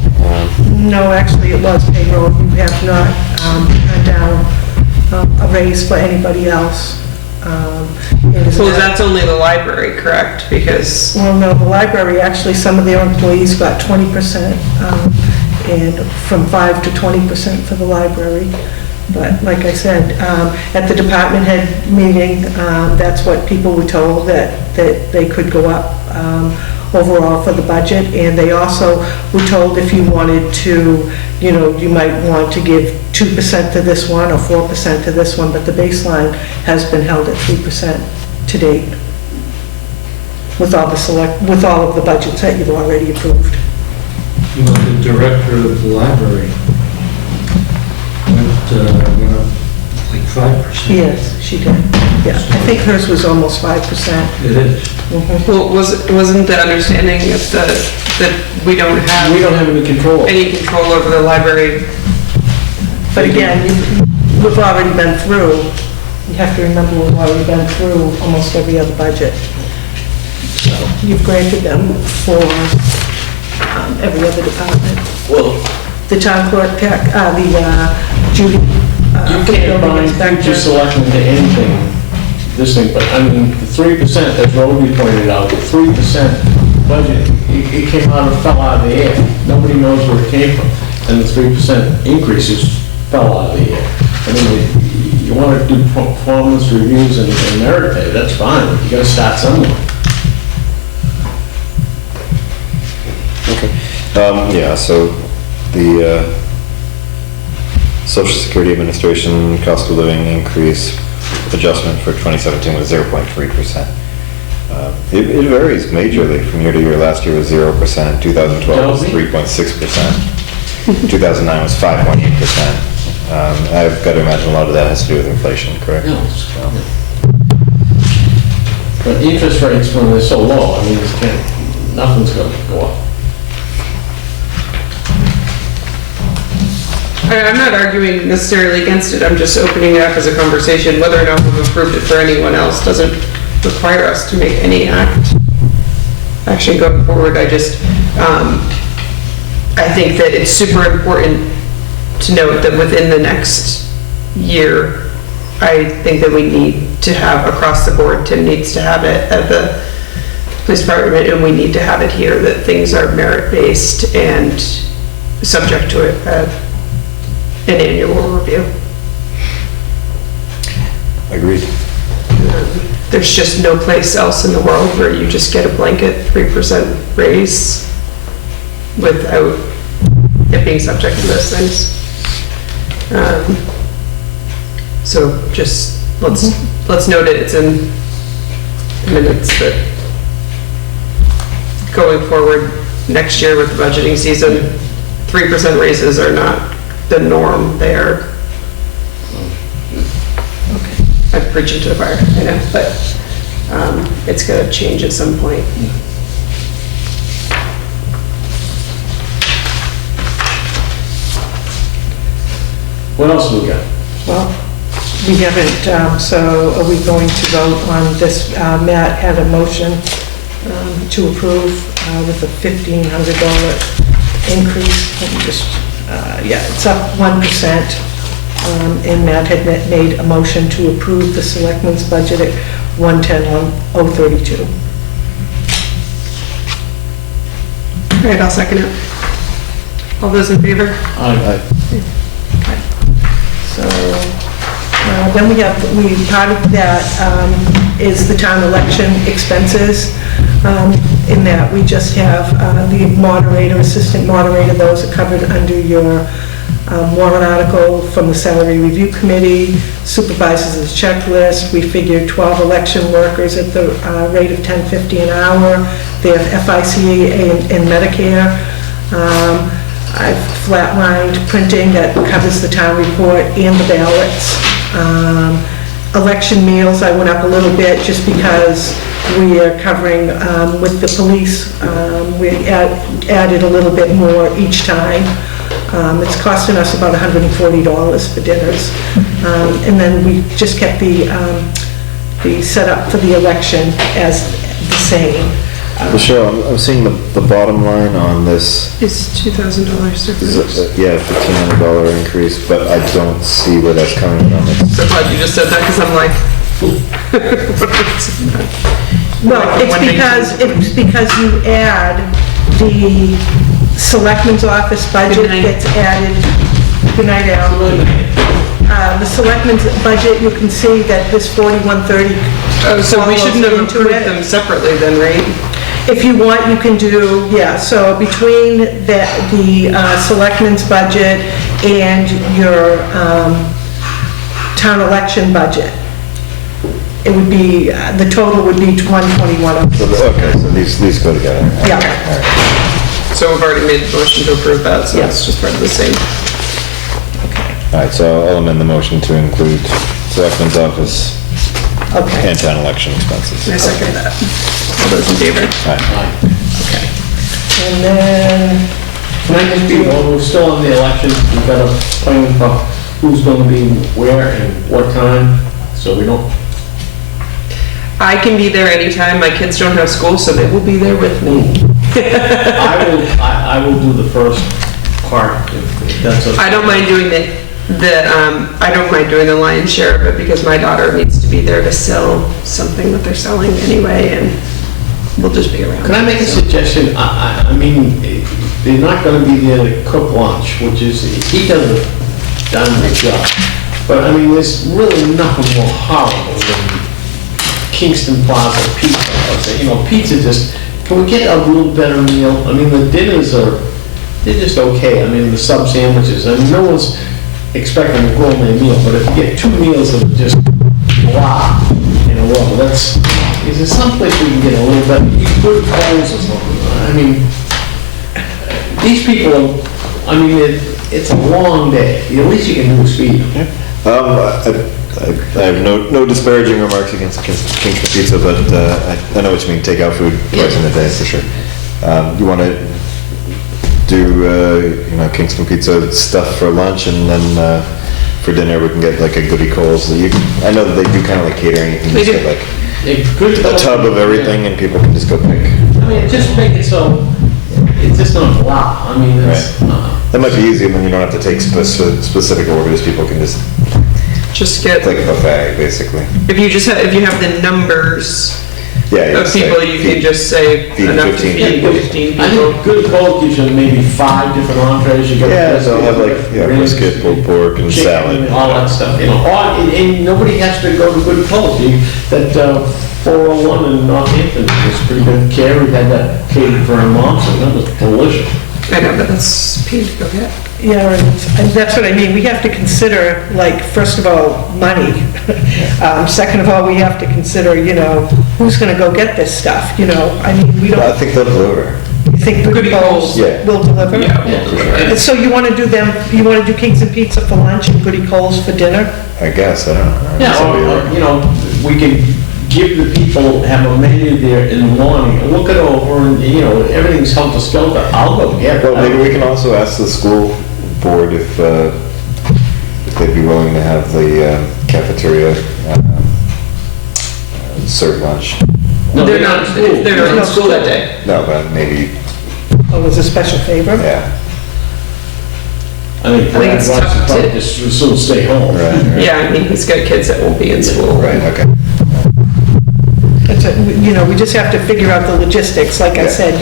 No, actually, it was payroll, you have not turned down a raise for anybody else. It is So not- that's only the library, correct? Because, Well, no, the library, actually, some of their employees got 20%, and from 5 to 20% for the library. But like I said, at the department head meeting, that's what people were told, that they could go up overall for the budget. And they also were told if you wanted to, you know, you might want to give 2% to this one or 4% to this one, but the baseline has been held at 3% to date with all with all of the budgets that you've already approved. You know, the director of the library went up like 5%. Yes, she did. Yeah, I think hers was almost 5%. It is. Well, wasn't the understanding that we don't We have don't have any control. any control over the library? But again, we've already been through, you have to remember, we've already been through almost every other budget. So you've granted them for every other department. Well, The town clerk, Judy. you can't bind future selectmen to anything, this thing, but I mean, the 3%, as Roby pointed out, the 3% budget, it came out, fell out of the air. Nobody knows where it came from, and the 3% increases fell out of the air. I mean, you want to do performance reviews and merit pay, that's fine, but you gotta start somewhere. Okay. Yeah, so the Social Security Administration cost of living increase adjustment for 2017 was 0.3%. It varies majorly from year to year. Last year was 0%, 2012 was 3.6%, 2009 was 5.8%. I've got to imagine a lot of that has to do with inflation, correct? No. But interest rates, when they're so low, I mean, nothing's gonna go up. I'm not arguing necessarily against it, I'm just opening it up as a conversation. Whether or not we've approved it for anyone else doesn't require us to make any action going forward. I just, I think that it's super important to note that within the next year, I think that we need to have across the board, Tim needs to have it at the police department, and we need to have it here, that things are merit-based and subject to it. An annual review. Agreed. There's just no place else in the world where you just get a blanket 3% raise without it being subject to those things. So just, let's note it, it's in minutes that going forward next year with the budgeting season, 3% raises are not the norm there. I'm preaching to the choir, I know, but it's gonna change at some point. What else do we got? Well, we haven't, so are we going to vote on this? Matt had a motion to approve with a $1,500 increase. Let me just, yeah, it's up 1%. And Matt had made a motion to approve the selectmen's budget at 110,032. All right, I'll second it. All those in favor? Aye. So, then part of that is the town election expenses, in that we just have the moderator, assistant moderator, those are covered under your warrant article from the salary review committee, supervisors of the checklist. We figured 12 election workers at the rate of $10.50 an hour. They have FICA and Medicare. I've flatlined printing that covers the town report and the ballots. Election meals, I went up a little bit just because we are covering with the police. We added a little bit more each time. It's costing us about $140 for dinners. And then we just kept the setup for the election as the same. Michelle, I'm seeing the bottom line on this. It's $2,000 difference. Yeah, $1,500 increase, but I don't see where that's coming from. So glad you just said that, because I'm like, Well, it's because you add the selectman's office budget Good night. gets added. Good night, Al. The selectmen's budget, you can see that this 4130. oh, so we shouldn't have follows into approved it. them separately then, right? If you want, you can do, yeah, so between the selectmen's budget and your town election budget, it would be, the total would be 121. Okay, so these go together. Yeah. So we've already made the motion to approve that, so Yeah. it's just part of the same. All right, so I'll amend the motion to include Selectmen's office, Okay. and town election expenses. I second that. All those in favor? Aye. Okay. And then, Can I just be, while we're still on the elections, we've got a plan for who's gonna be where and what time, so we don't, I can be there anytime. My kids don't have school, so they will be there with me. I will do the first part, if that's okay. I don't mind doing I don't mind doing the lion's share of it because my daughter needs to be there to sell something that they're selling anyway, and we'll just be around. Can I make a suggestion? I mean, they're not gonna be there to cook lunch, which is, he does a dynamite job. But I mean, there's really nothing more horrible than Kingston Plaza pizza. I'll say, pizza just, can we get a little better meal? I mean, the dinners they're just okay. I mean, the sub sandwiches, I mean, no one's expecting a gourmet meal, but if you get 2 meals that are just blah in a row, is there some place we can get a little better, eat good coals or something? I mean, these people, I mean, it's a long day. The least you can do is feed them. I have no disparaging remarks against Kingston Pizza, but I know what you mean, take out food twice in a day, for sure. You want to do, Kingston Pizza stuff for lunch, and then for dinner we can get like a goodie Coles. I know that they do kind of like catering, you can just get like a tub of everything and people can just go pick. I mean, just make it so, it's just not blah. I mean, it's, That might be easy, and then you don't have to take specific orders, people can just get, like a buffet, basically. if you have the numbers Yeah. of people, you can just say feed enough to 15 feed people. 15 I people. think good cold gives you maybe 5 different entrees. You got Yeah, they'll have like, brisket, pulled pork, and chicken, salad. all that stuff, and nobody has to go to good cold. That 401 in Northampton was pretty good care. We had that catered for our moms, and that was delicious. I know, but that's pain to go get. yeah, and that's what I mean, we have to consider, like, first of all, money. Second of all, we have to consider, who's gonna go get this stuff, I mean, we I don't, think they'll deliver. you think Goodie Goodie Coles. Coles Yeah. will deliver? Yeah, we'll deliver it. So you wanna do Kingston Pizza for lunch and Goodie Coles for dinner? I guess, I don't know. Yeah, Somebody- or, we can give the people, have a menu there in the morning, and look it over, and, everything's helter-skelter. I'll go get it. Well, maybe we can also ask the school board if they'd be willing to have the cafeteria serve lunch. No, They're not in school that day. No, but maybe, Oh, as a special favor? yeah. I think Brad it's Ross tough would probably to- just as soon stay home. Right. Yeah, I mean, he's got kids that won't be in school. Right, okay. We just have to figure out the logistics, like I Yeah. said,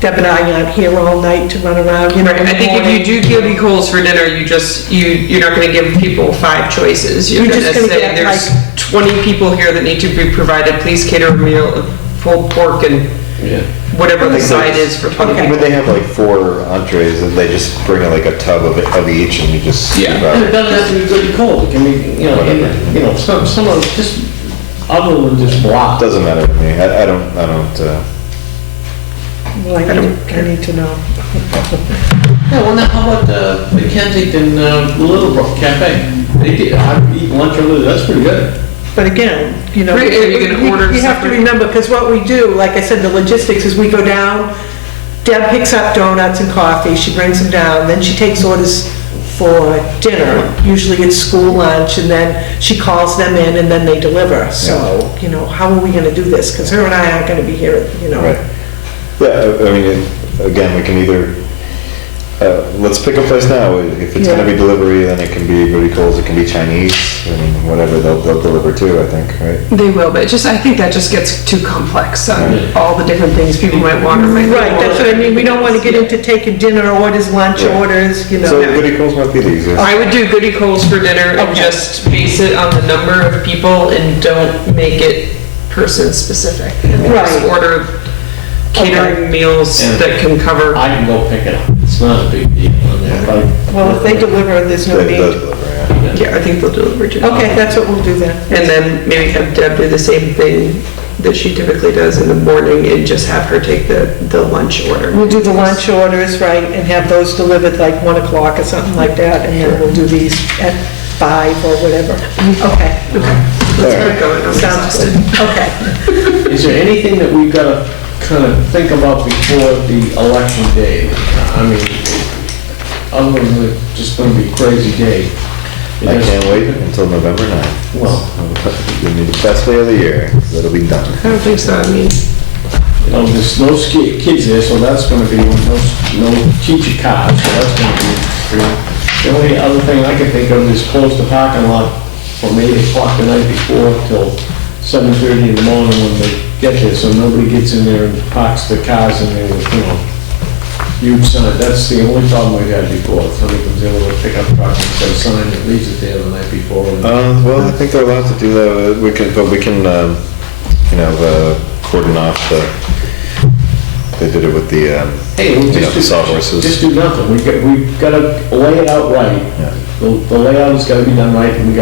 Deb and I aren't here all night to run around, Right, I think if you do Goodie Coles for dinner, you're not gonna give people 5 choices. You're You're gonna just gonna say, get, there's like- 20 people here that need to be provided, please cater a meal of pulled pork and Yeah. whatever the Okay. side is for 20 Okay. people. When they have like 4 entrees, and they just bring in like a tub of each, and you just scoop Yeah. And out. it doesn't have to be good and cold, it can be, some of it's just, other than just blah. Doesn't matter to me, I don't, Well, I need to know. Yeah, well, now, how about the Kensington Littlebrook Cafe? They did, I eat lunch over there, that's pretty good. But again, Right, are you gonna order we have to separate? remember, because what we do, like I said, the logistics is we go down, Deb picks up donuts and coffee, she brings them down, then she takes orders for dinner, usually it's school lunch, and then she calls them in and then they deliver. So, how are we gonna do this? Because her and I aren't gonna be here, Right. Yeah, I mean, again, we can either, let's pick a place now. If it's gonna be delivery, then it can be Goodie Coles, it can be Chinese, I mean, whatever, they'll deliver too, I think, right? They will, but I think that just gets too complex on all the different things people might want or might not Right, that's what I mean, we don't want to get into taking dinner orders, lunch Right. orders, So Goodie Coles might be the easiest. I would do Goodie Coles for dinner and Okay. just base it on the number of people and don't make it person specific. And just Right. order catering meals And- that can cover. I can go pick it up, it's not a big deal. Well, if they deliver, there's no They'll need. deliver, yeah. Yeah, I think they'll deliver to. Okay, that's what we'll do then. And then maybe have Deb do the same thing that she typically does in the morning and just have her take the lunch order. We'll do the lunch orders, right, and have those delivered like 1 o'clock or something like that, and then we'll do these at 5 or whatever. Okay. Let's get going. I'm Sounds good. exhausted. Okay. Is there anything that we've got to kind of think about before the election day? I mean, other than it's just going to be a crazy day. I can't wait until November 9th. Well, It'll be the best day of the year, 'cause it'll be done. I don't think so. I mean, you know, there's no kids there, so that's going to be, no teacher cars, so that's going to be, you know. The only other thing I can think of is close the parking lot from 8 o'clock the night before till 7:30 in the morning when they get there, so nobody gets in there and parks the cars in there with, you know, huge sign. That's the only problem we had before. Somebody comes in with a pickup truck and set a sign that leaves it there the night before. Well, I think they're allowed to do that. We can, cordon off they did it with the, Hey, we the just sawhorses. just do nothing. We've got to lay it out right. Yeah. The layout has got to be done right, and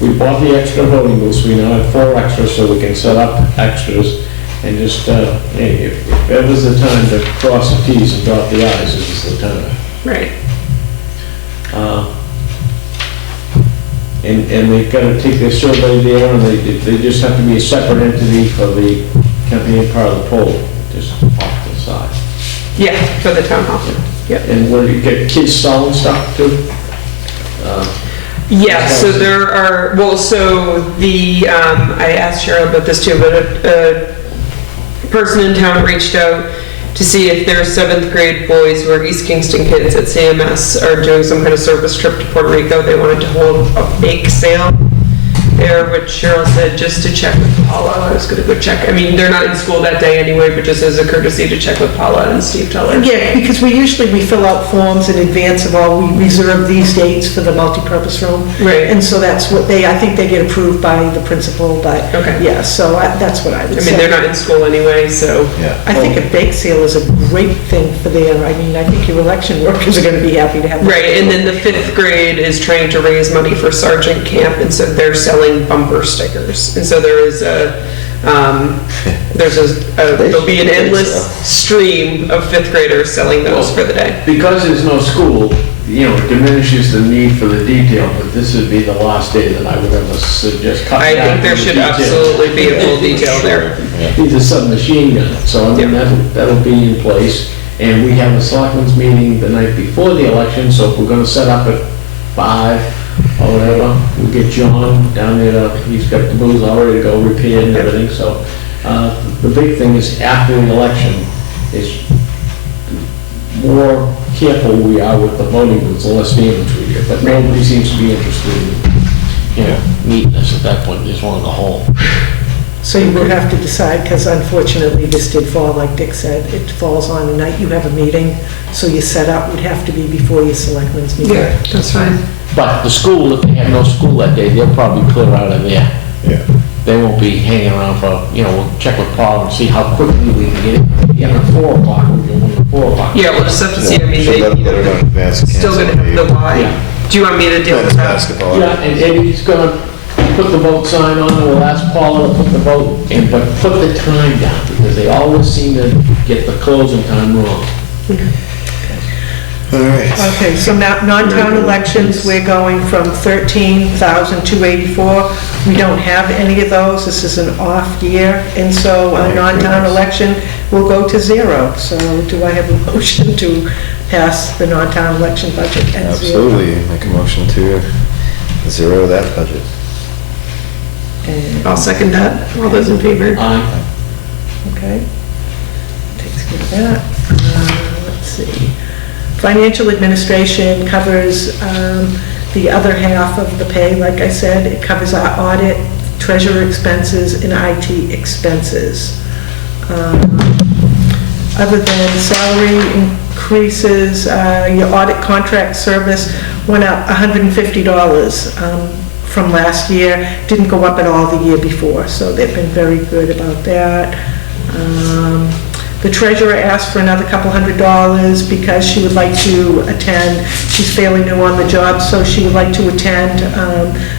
we bought the extra voting booths. We now have 4 extras, so we can set up extras. And just, hey, if ever's the time to cross the Ts and dot the Is, this is the time. right. And they've got to take their survey there, and they just have to be a separate entity for the campaign part of the poll, just off to the side. Yeah, for the town hall. Yep. And where you get kids selling stuff too? Yeah, so there are, well, so the, I asked Cheryl about this too, but a person in town reached out to see if their 7th grade boys who are East Kingston kids at CMS are doing some kind of service trip to Puerto Rico. They wanted to hold a bake sale there, which Cheryl said just to check with Paula. I was gonna go check. I mean, they're not in school that day anyway, but just as a courtesy to check with Paula and Steve Teller. Yeah, because we fill out forms in advance of all, we reserve these dates for the multipurpose room. Right. And so that's what I think they get approved by the principal, but, Okay. yeah, so that's what I would I say. mean, they're not in school anyway, so. Yeah. I think a bake sale is a great thing for there. I mean, I think your election workers are gonna be happy to have. Right, and then the 5th grade is trying to raise money for sergeant camp, and so they're selling bumper stickers. And so there is there'll be an endless stream of 5th graders selling those for the day. Because there's no school, you know, it diminishes the need for the detail, but this would be the last day that I would ever suggest cutting I down think there the should detail. absolutely be a full detail there. These are submachine guns, so I mean, that'll be in place. And we have a selectmen's meeting the night before the election, so if we're gonna set up at 5 or whatever, we'll get John down there, he's got the booths all ready to go, repaired and everything, so. The big thing is after the election is more careful we are with the voting booths, the less damage we get, but nobody seems to be interested in, you know, neatness at that point, they just want to go home. So you will have to decide, because unfortunately this did fall, like Dick said, it falls on the night you have a meeting, so your setup would have to be before your selectmen's meeting. Yeah, that's fine. But the school, if they have no school that day, they'll probably clear out of there. Yeah. They won't be hanging around for, you know, we'll check with Paul and see how quickly we can get it. Yeah, at 4 o'clock, we'll do it at 4 o'clock. Yeah, we'll just have to see, I mean, So they, let her know in advance, still gonna cancel have the Y. Yeah. Do you want me to deal with men's that? basketball. Yeah, and Eddie's gonna put the vote sign on, and we'll ask Paula to put the vote, but put the time down, because they always seem to get the closing time wrong. All right. Okay, so now, non-town elections, we're going from 13,284. We don't have any of those, this is an off year, and so a non-town election will go to 0. So do I have a motion to pass the non-town election budget at 0? Absolutely, make a motion to zero that budget. And- I'll second that. All those in favor? Aye. Okay. Takes care of that. Let's see. Financial administration covers the other half of the pay, like I said. It covers our audit, treasurer expenses, and IT expenses. Other than salary increases, your audit contract service went up $150 from last year. Didn't go up at all the year before, so they've been very good about that. The treasurer asked for another couple $100 because she would like to attend, she's fairly new on the job, so she would like to attend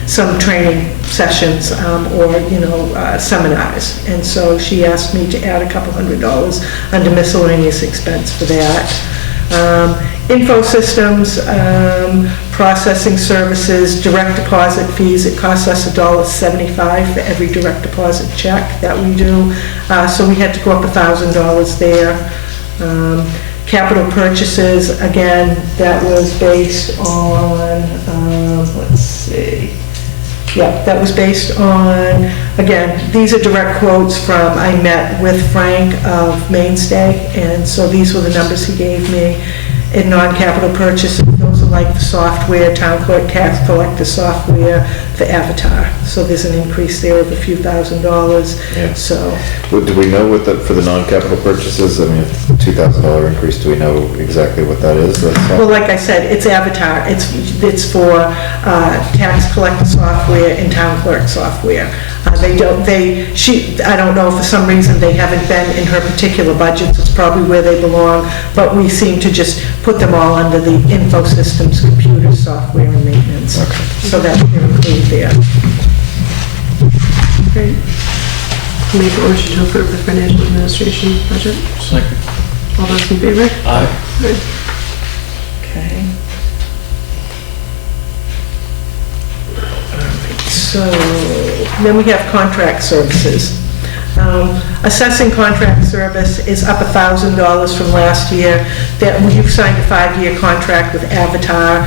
some training sessions or, seminars. And so she asked me to add a couple $100 under miscellaneous expense for that. Info systems, processing services, direct deposit fees, it costs us $1.75 for every direct deposit check that we do. So we had to go up $1,000 there. Capital purchases, again, that was based on, let's see. Yeah, that was based on, again, these are direct quotes from, I met with Frank of Mainstay, and so these were the numbers he gave me. In non-capital purchases, those are like the software, town clerk, tax collector software for Avatar. So there's an increase there of a few $1,000s, Yeah. so. Do we know what the, for the non-capital purchases, I mean, if it's a $2,000 increase, do we know exactly what that is? Well, like I said, it's Avatar. It's for tax collector software and town clerk software. I don't know, for some reason, they haven't been in her particular budgets. It's probably where they belong, but we seem to just put them all under the info systems, computer software and maintenance. Okay. So that they're included there. Great. Make a motion to approve the financial administration budget. Second. All those in favor? Aye. Aye. Okay. So, then we have contract services. Assessing contract service is up $1,000 from last year. That we've signed a 5-year contract with Avatar.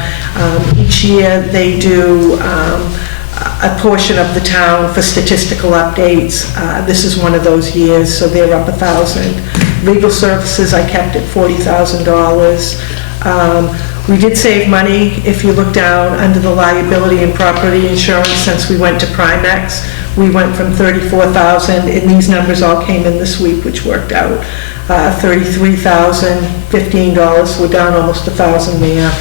Each year they do a portion of the town for statistical updates. This is one of those years, so they're up $1,000. Legal services I kept at $40,000. We did save money, if you look down under the liability and property insurance, since we went to Primex. We went from $34,000, and these numbers all came in this week, which worked out. $33,015, we're down almost $1,000 there.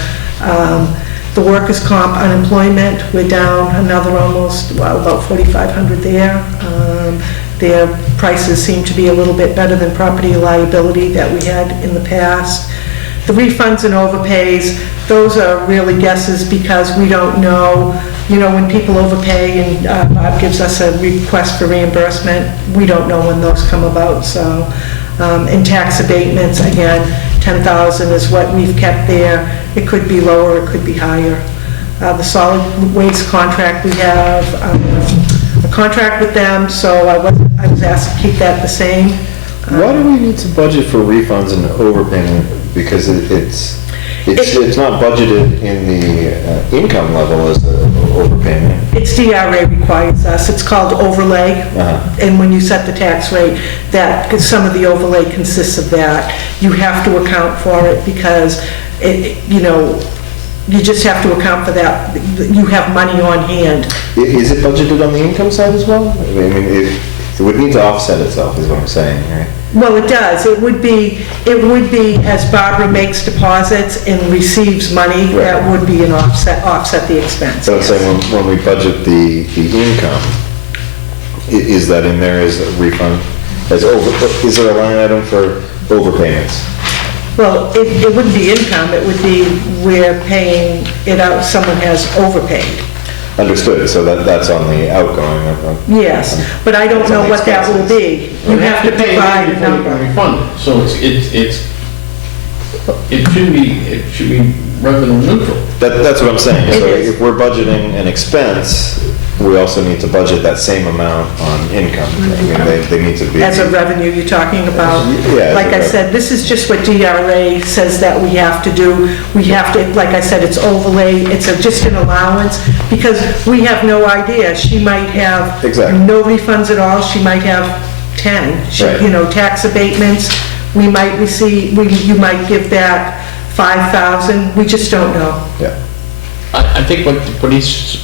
The workers' comp unemployment, we're down another almost, well, about $4,500 there. Their prices seem to be a little bit better than property liability that we had in the past. The refunds and overpays, those are really guesses because we don't know, when people overpay and Bob gives us a request for reimbursement, we don't know when those come about, so. And tax abatements, again, $10,000 is what we've kept there. It could be lower, it could be higher. The solid waste contract, we have a contract with them, so I was asked to keep that the same. Why do we need to budget for refunds and overpayment? Because it's not budgeted in the income level as the overpayment. It's DRA requires us, it's called overlay, and when you set the tax rate, that, some of the overlay consists of that. You have to account for it because, you just have to account for that. You have money on hand. Is it budgeted on the income side as well? I mean, it would need to offset itself, is what I'm saying, right? Well, it does. It would be as Barbara makes deposits and receives money, Right. that would be an offset the expense. So I'm yes. saying when we budget the income, is that in there as a refund? Is there a line item for overpayments? Well, it wouldn't be income, it would be we're paying it out, someone has overpaid. Understood, so that's on the outgoing. Yes, but I don't know what that will be. You have to provide a number. Refund it, so it should be revenue neutral. That's what I'm saying. It So is. if we're budgeting an expense, we also need to budget that same amount on income. I mean, they need to be. As a revenue you're talking about? Yeah, as Like a I rev- said, this is just what DRA says that we have to do. We have to, like I said, it's overlay, it's just an allowance, because we have no idea. She might have Exactly. no refunds at all, she might have 10. Right. Tax abatements, we might receive, you might give back 5,000, we just don't know. Yeah. I think what he's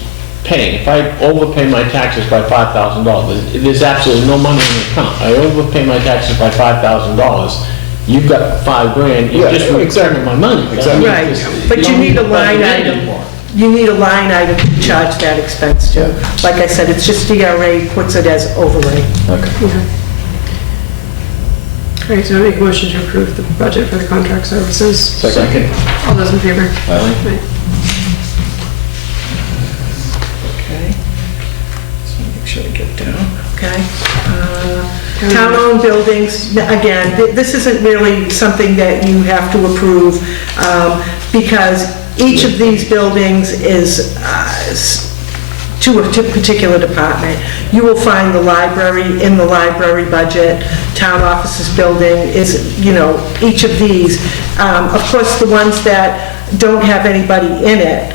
paying, if I overpay my taxes by $5,000, there's absolutely no money in the account. I overpay my taxes by $5,000, you've got $5,000, you're Yeah, just returning my money. Exactly. Right, but you don't need a to line budget item. anymore. You need a line item to charge that expense to. Yeah. Like I said, it's just DRA puts it as overlay. Okay. All right, so I make a motion to approve the budget for the contract services. Second. All those in favor? Aye. Okay. So make sure to get down, okay. Town-owned buildings, again, this isn't really something that you have to approve. because each of these buildings is to a particular department. You will find the library in the library budget, town offices building is, each of these. Of course, the ones that don't have anybody in it,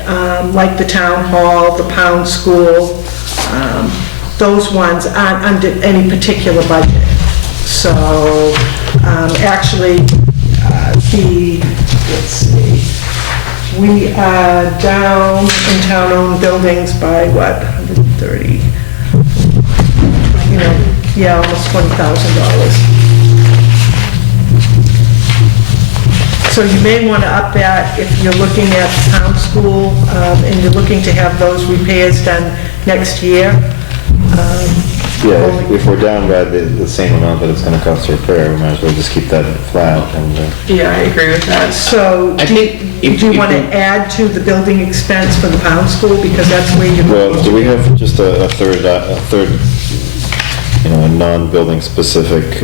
like the town hall, the pound school, those ones aren't under any particular budget. So, actually, let's see, we are down in town-owned buildings by what, 130? Almost $20,000. So you may want to up that if you're looking at the town school, and you're looking to have those repairs done next year. Yeah, if we're down by the same amount that it's gonna cost to repair, we might as well just keep that flat and, Yeah, I agree with that. So, I do think if you you want to can- add to the building expense for the pound school, because that's where you're... well, do we have just a third, a non-building specific,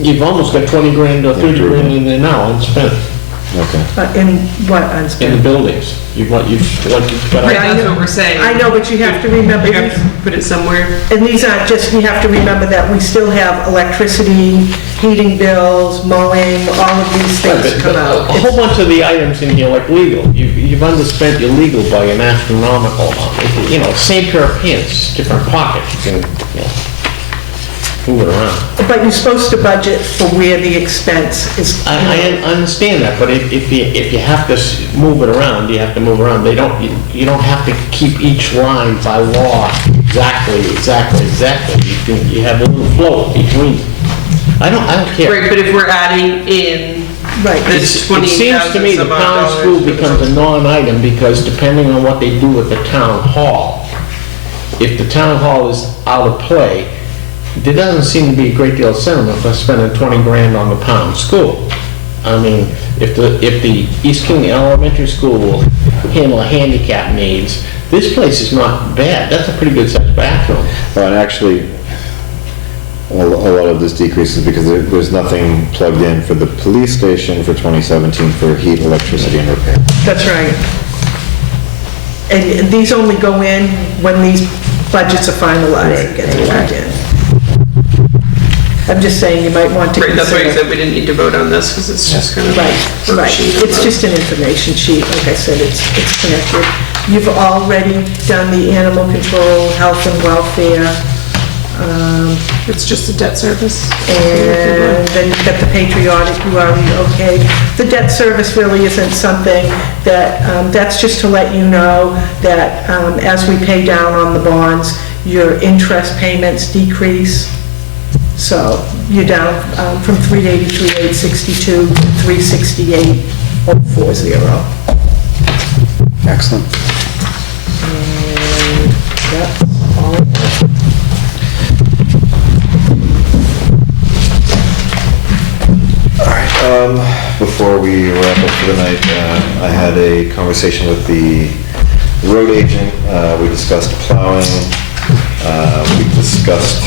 You've almost got 20 grand or 30 grand in there now unspent okay. In what, in the unspent? buildings. You've got, Right, that's what we're saying. I know, but you have to remember, You have to put it somewhere. and these aren't just, you have to remember that we still have electricity, heating bills, mowing, all of these things come out. A whole bunch of the items in here, like legal, you've underspent your legal by an astronomical amount. Same pair of pants, different pockets, you can, move it around. But you're supposed to budget for where the expense is. I understand that, but if you have to move it around, you have to move around. You don't have to keep each line by law exactly. You have a little flow between. I don't care. Right, but if we're adding in Right. this It seems to me the town school becomes a non-item because depending on what they do with the town hall, if the town hall is out of play, there doesn't seem to be a great deal of sentiment for spending 20 grand on the pound school. I mean, if the East King Elementary School will handle handicap needs, this place is not bad. That's a pretty good sized bathroom. Well, and actually, a lot of this decrease is because there's nothing plugged in for the police station for 2017 for heat, electricity, and repair. That's right. And these only go in when these budgets are finalized and get plugged in. I'm just saying you might want to Right, that's why you consider. said we didn't need to vote on this, because it's just kind of... Right. worksheet. It's just an information sheet, like I said, it's connected. You've already done the animal control, health and welfare, It's just a debt service. and then you've got the patriotic, you already okayed. The debt service really isn't something that, that's just to let you know that as we pay down on the bonds, your interest payments decrease. So you're down from 383,862 to 368,040. Excellent. And that's all. All right, before we wrap up for the night, I had a conversation with the road agent. We discussed plowing. We discussed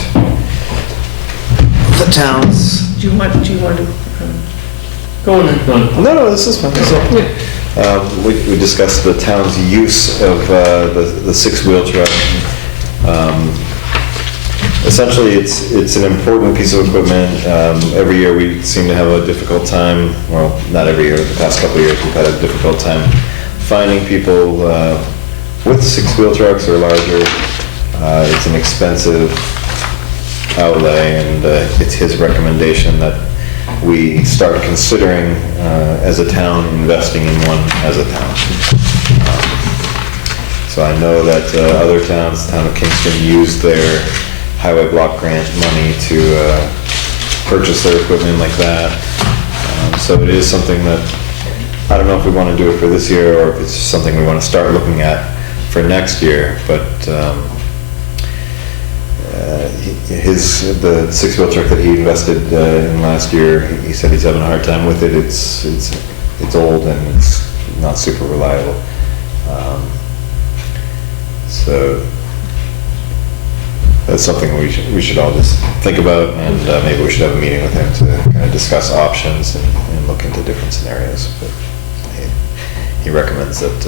the towns. Do you want to, Go on. No, this is fine. This is okay. We discussed the town's use of the six-wheel truck. Essentially, it's an important piece of equipment. Every year we seem to have a difficult time, well, not every year, the past couple of years we've had a difficult time finding people with six-wheel trucks or larger. It's an expensive outlay, and it's his recommendation that we start considering as a town investing in one as a town. So I know that other towns, the town of Kingston, used their highway block grant money to purchase their equipment like that. So it is something that, I don't know if we want to do it for this year or if it's just something we want to start looking at for next year, but the six-wheel truck that he invested in last year, he said he's having a hard time with it. It's old and it's not super reliable. So that's something we should all just think about, and maybe we should have a meeting with him to kind of discuss options and look into different scenarios. But recommends that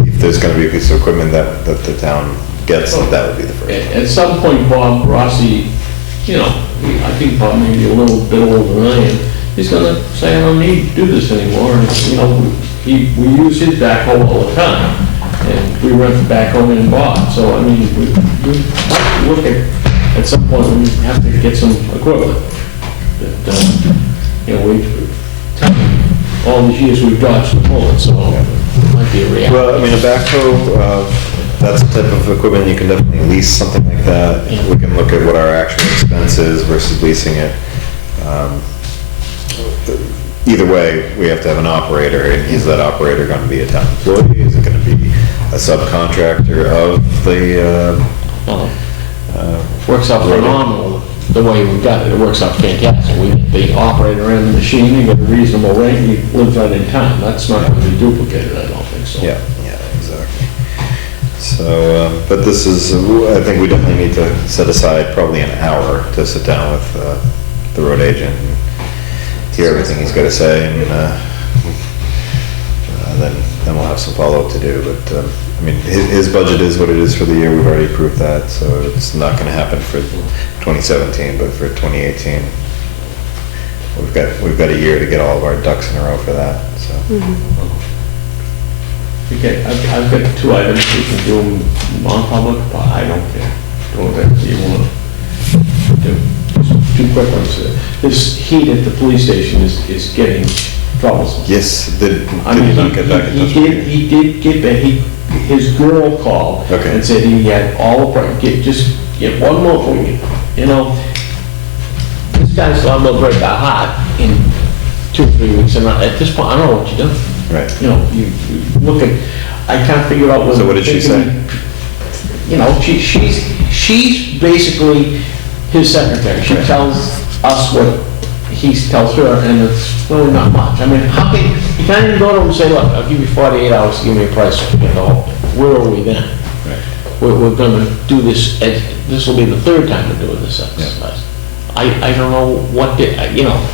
if there's gonna be a piece of equipment that the town gets, that would be the first. At some point, Bob Rossi, you know, I think Bob may be a little bit older than I am, he's gonna say, I don't need to do this anymore. And, you know, we use his backhoe all the time, and we rent the backhoe in Bob. So, I mean, we might look at some point, we have to get some equipment. That, you know, all these years we've dodged the bullet, so it might be a reality. Well, I mean, a backhoe, that's the type of equipment you can definitely lease something like that. We can look at what our actual expense is versus leasing it. Either way, we have to have an operator, and is that operator going to be a town employee? Is it going to be a subcontractor of the, Works out phenomenal, the way we've got it. It works out fantastic. We get the operator in the machine, he got a reasonable rate, he lives right in town. That's not going to be duplicated, I don't think so. yeah, exactly. So, but this is, I think we definitely need to set aside probably an hour to sit down with the road agent and hear everything he's got to say, and then we'll have some follow-up to do. But I mean, his budget is what it is for the year. We've already approved that, so it's not going to happen for 2017, but for 2018, we've got a year to get all of our ducks in a row for that. So. Okay, I've got two items. We can do them non-public, but I don't care. Do whatever you want to do. Just two quick ones. This heat at the police station is getting troublesome. Yes, did I mean, he not get back in touch with you? He did get back. His girl called Okay. and said he had all the, just get one more for you. You know, this guy's not going to break our heart in 2 or 3 weeks, and at this point, I don't know what you're doing. Right. You know, you look at, I can't figure out whether. So what did she say? You know, she's basically his secretary. She tells us what he tells her, and it's really not much. I mean, how can, you can't even go to him and say, look, I'll give you 48 hours to give me a price to get the whole, where are we then? Right. We're gonna do this, this will be the third time we're doing this exercise. I don't know what, you know,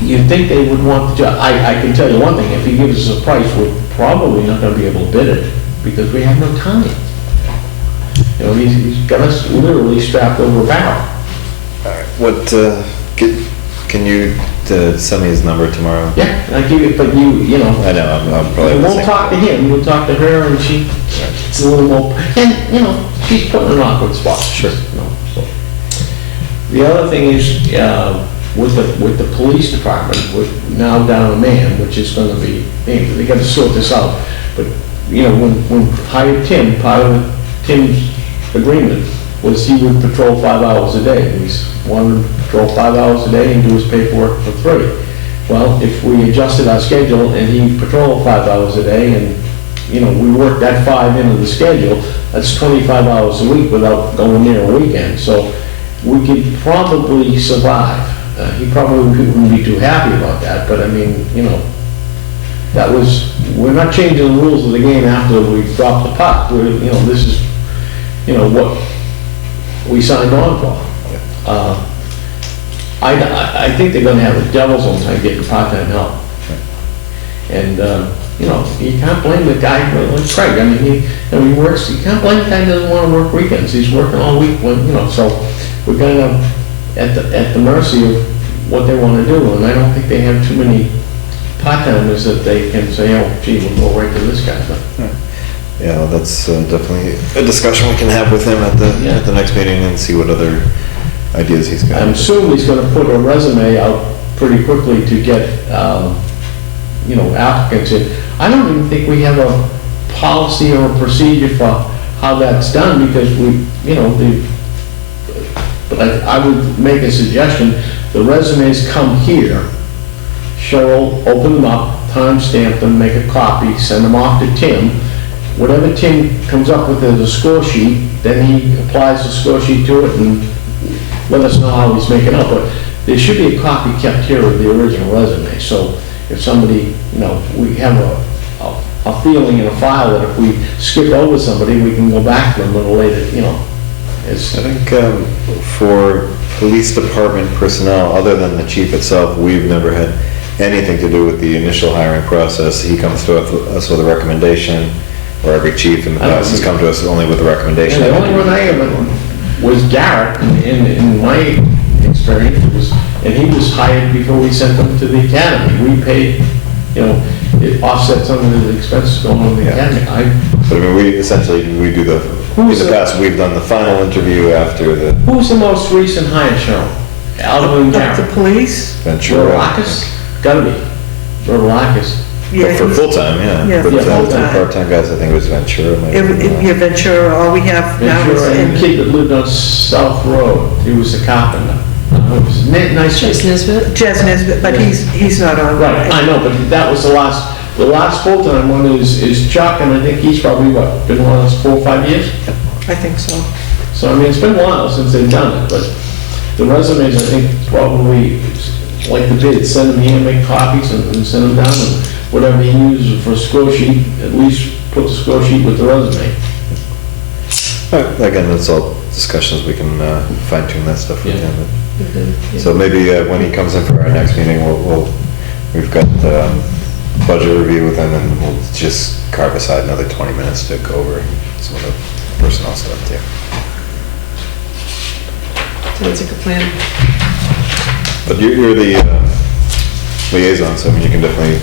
you'd think they would want the job. I can tell you one thing, if he gives us a price, we're probably not gonna be able to bid it, because we have no time. You know, he's got us literally strapped over a barrel. All right. What, can you send me his number tomorrow? Yeah, I give it, but you know. I know, I'm probably. You won't talk to him, you'll talk to her, and it's a little more, and, you know, she's put in an awkward spot. Sure. You know, so. The other thing is, with the police department, we're now down a man, which is gonna be, they gotta sort this out. But, you know, when hired Tim, part of Tim's agreement was he would patrol 5 hours a day. He's wanted to patrol 5 hours a day and do his paperwork for 3. Well, if we adjusted our schedule and he patrolled 5 hours a day and, you know, we worked that 5 into the schedule, that's 25 hours a week without going near a weekend. So we could probably survive. He probably wouldn't be too happy about that, but I mean, you know, that was, we're not changing the rules of the game after we dropped the puck. We're, you know, this is, you know, what we signed on for. I think they're gonna have the devil's own time getting part-time help. And, you know, you can't blame the guy, like Craig, I mean, he works, you can't blame the guy who doesn't wanna work weekends. He's working all week when, you know, so we're kind of at the mercy of what they wanna do, and I don't think they have too many part-timers that they can say, oh, gee, we'll go right to this guy, but. Yeah, well, that's definitely a discussion we can have with him at the next meeting and see what other ideas he's got. I'm assuming he's gonna put a resume out pretty quickly to get, you know, applicants in. I don't even think we have a policy or a procedure for how that's done, because we, you know, but I would make a suggestion, the resumes come here, Cheryl, open them up, timestamp them, make a copy, send them off to Tim. Whatever Tim comes up with as a score sheet, then he applies the score sheet to it and let us know how he's making up. But there should be a copy kept here of the original resume. So if somebody, you know, we have a feeling in a file that if we skip over somebody, we can go back to them a little later, you know. I think for police department personnel, other than the chief itself, we've never had anything to do with the initial hiring process. He comes to us with a recommendation, or every chief in the past has come to us only with a recommendation. And the only one I ever was Garrett, in my experience, and he was hired before we sent him to the academy. We paid, it offset some of the expenses going on the academy. But I mean, we do in the past, we've done the final interview after the Who's the most recent hire, Cheryl? Alvin and Up Garrett? the police? Ventura. Rodelakis? Gotta be. Rodelakis. Yeah, For he's- full-time, yeah. Yeah, But for the full-time. part-time guys, I think it was Ventura. might have been, Yeah, Ventura, all we have now is Ventura and the in, kid that lived on South Road. He was a carpenter. It was a nice kid. Chase Nisbet? Jez Nisbet, but he's not on. Right, I know, but that was the last full-time one is Chuck, and I think he's probably, been one of us 4 or 5 years? I think so. So, I mean, it's been a while since they've done it, but the resumes, I think, probably, like the bid, send them here, make copies, and send them down, and whatever you use for a score sheet, at least put the score sheet with the resume. Again, that's all discussions, we can fine tune that stuff with Yeah. him. So maybe when he comes in for our next meeting, we've got budget review with him, and we'll just carve aside another 20 minutes to go over some of the personnel stuff too. Sounds like a plan. But you're the liaison, so I mean, you can definitely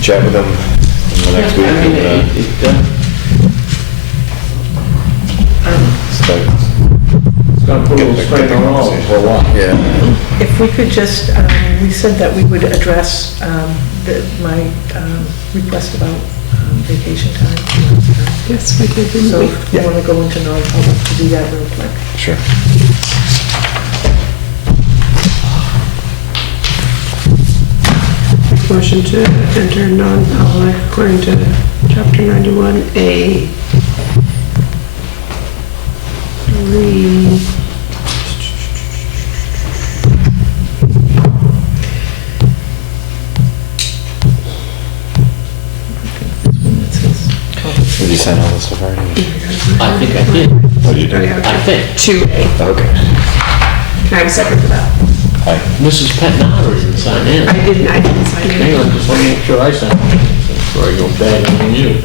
chat with him in the next week. I mean, it's gonna put a little strain on all of us for a while. Yeah. If we could just, we said that we would address my request about vacation time. Yes, we did, didn't So we? if you want to go into non-public to do that real quick. Sure. Motion to enter non-public according to chapter 91A. 3. Did you sign all this stuff already? I think I did. Oh, you did? I think. 2A. Okay. Can I have a second for that? Hi. Mrs. Petnara didn't sign in. I didn't sign Hang it. on, just want to make sure I sign it before I go bad on you.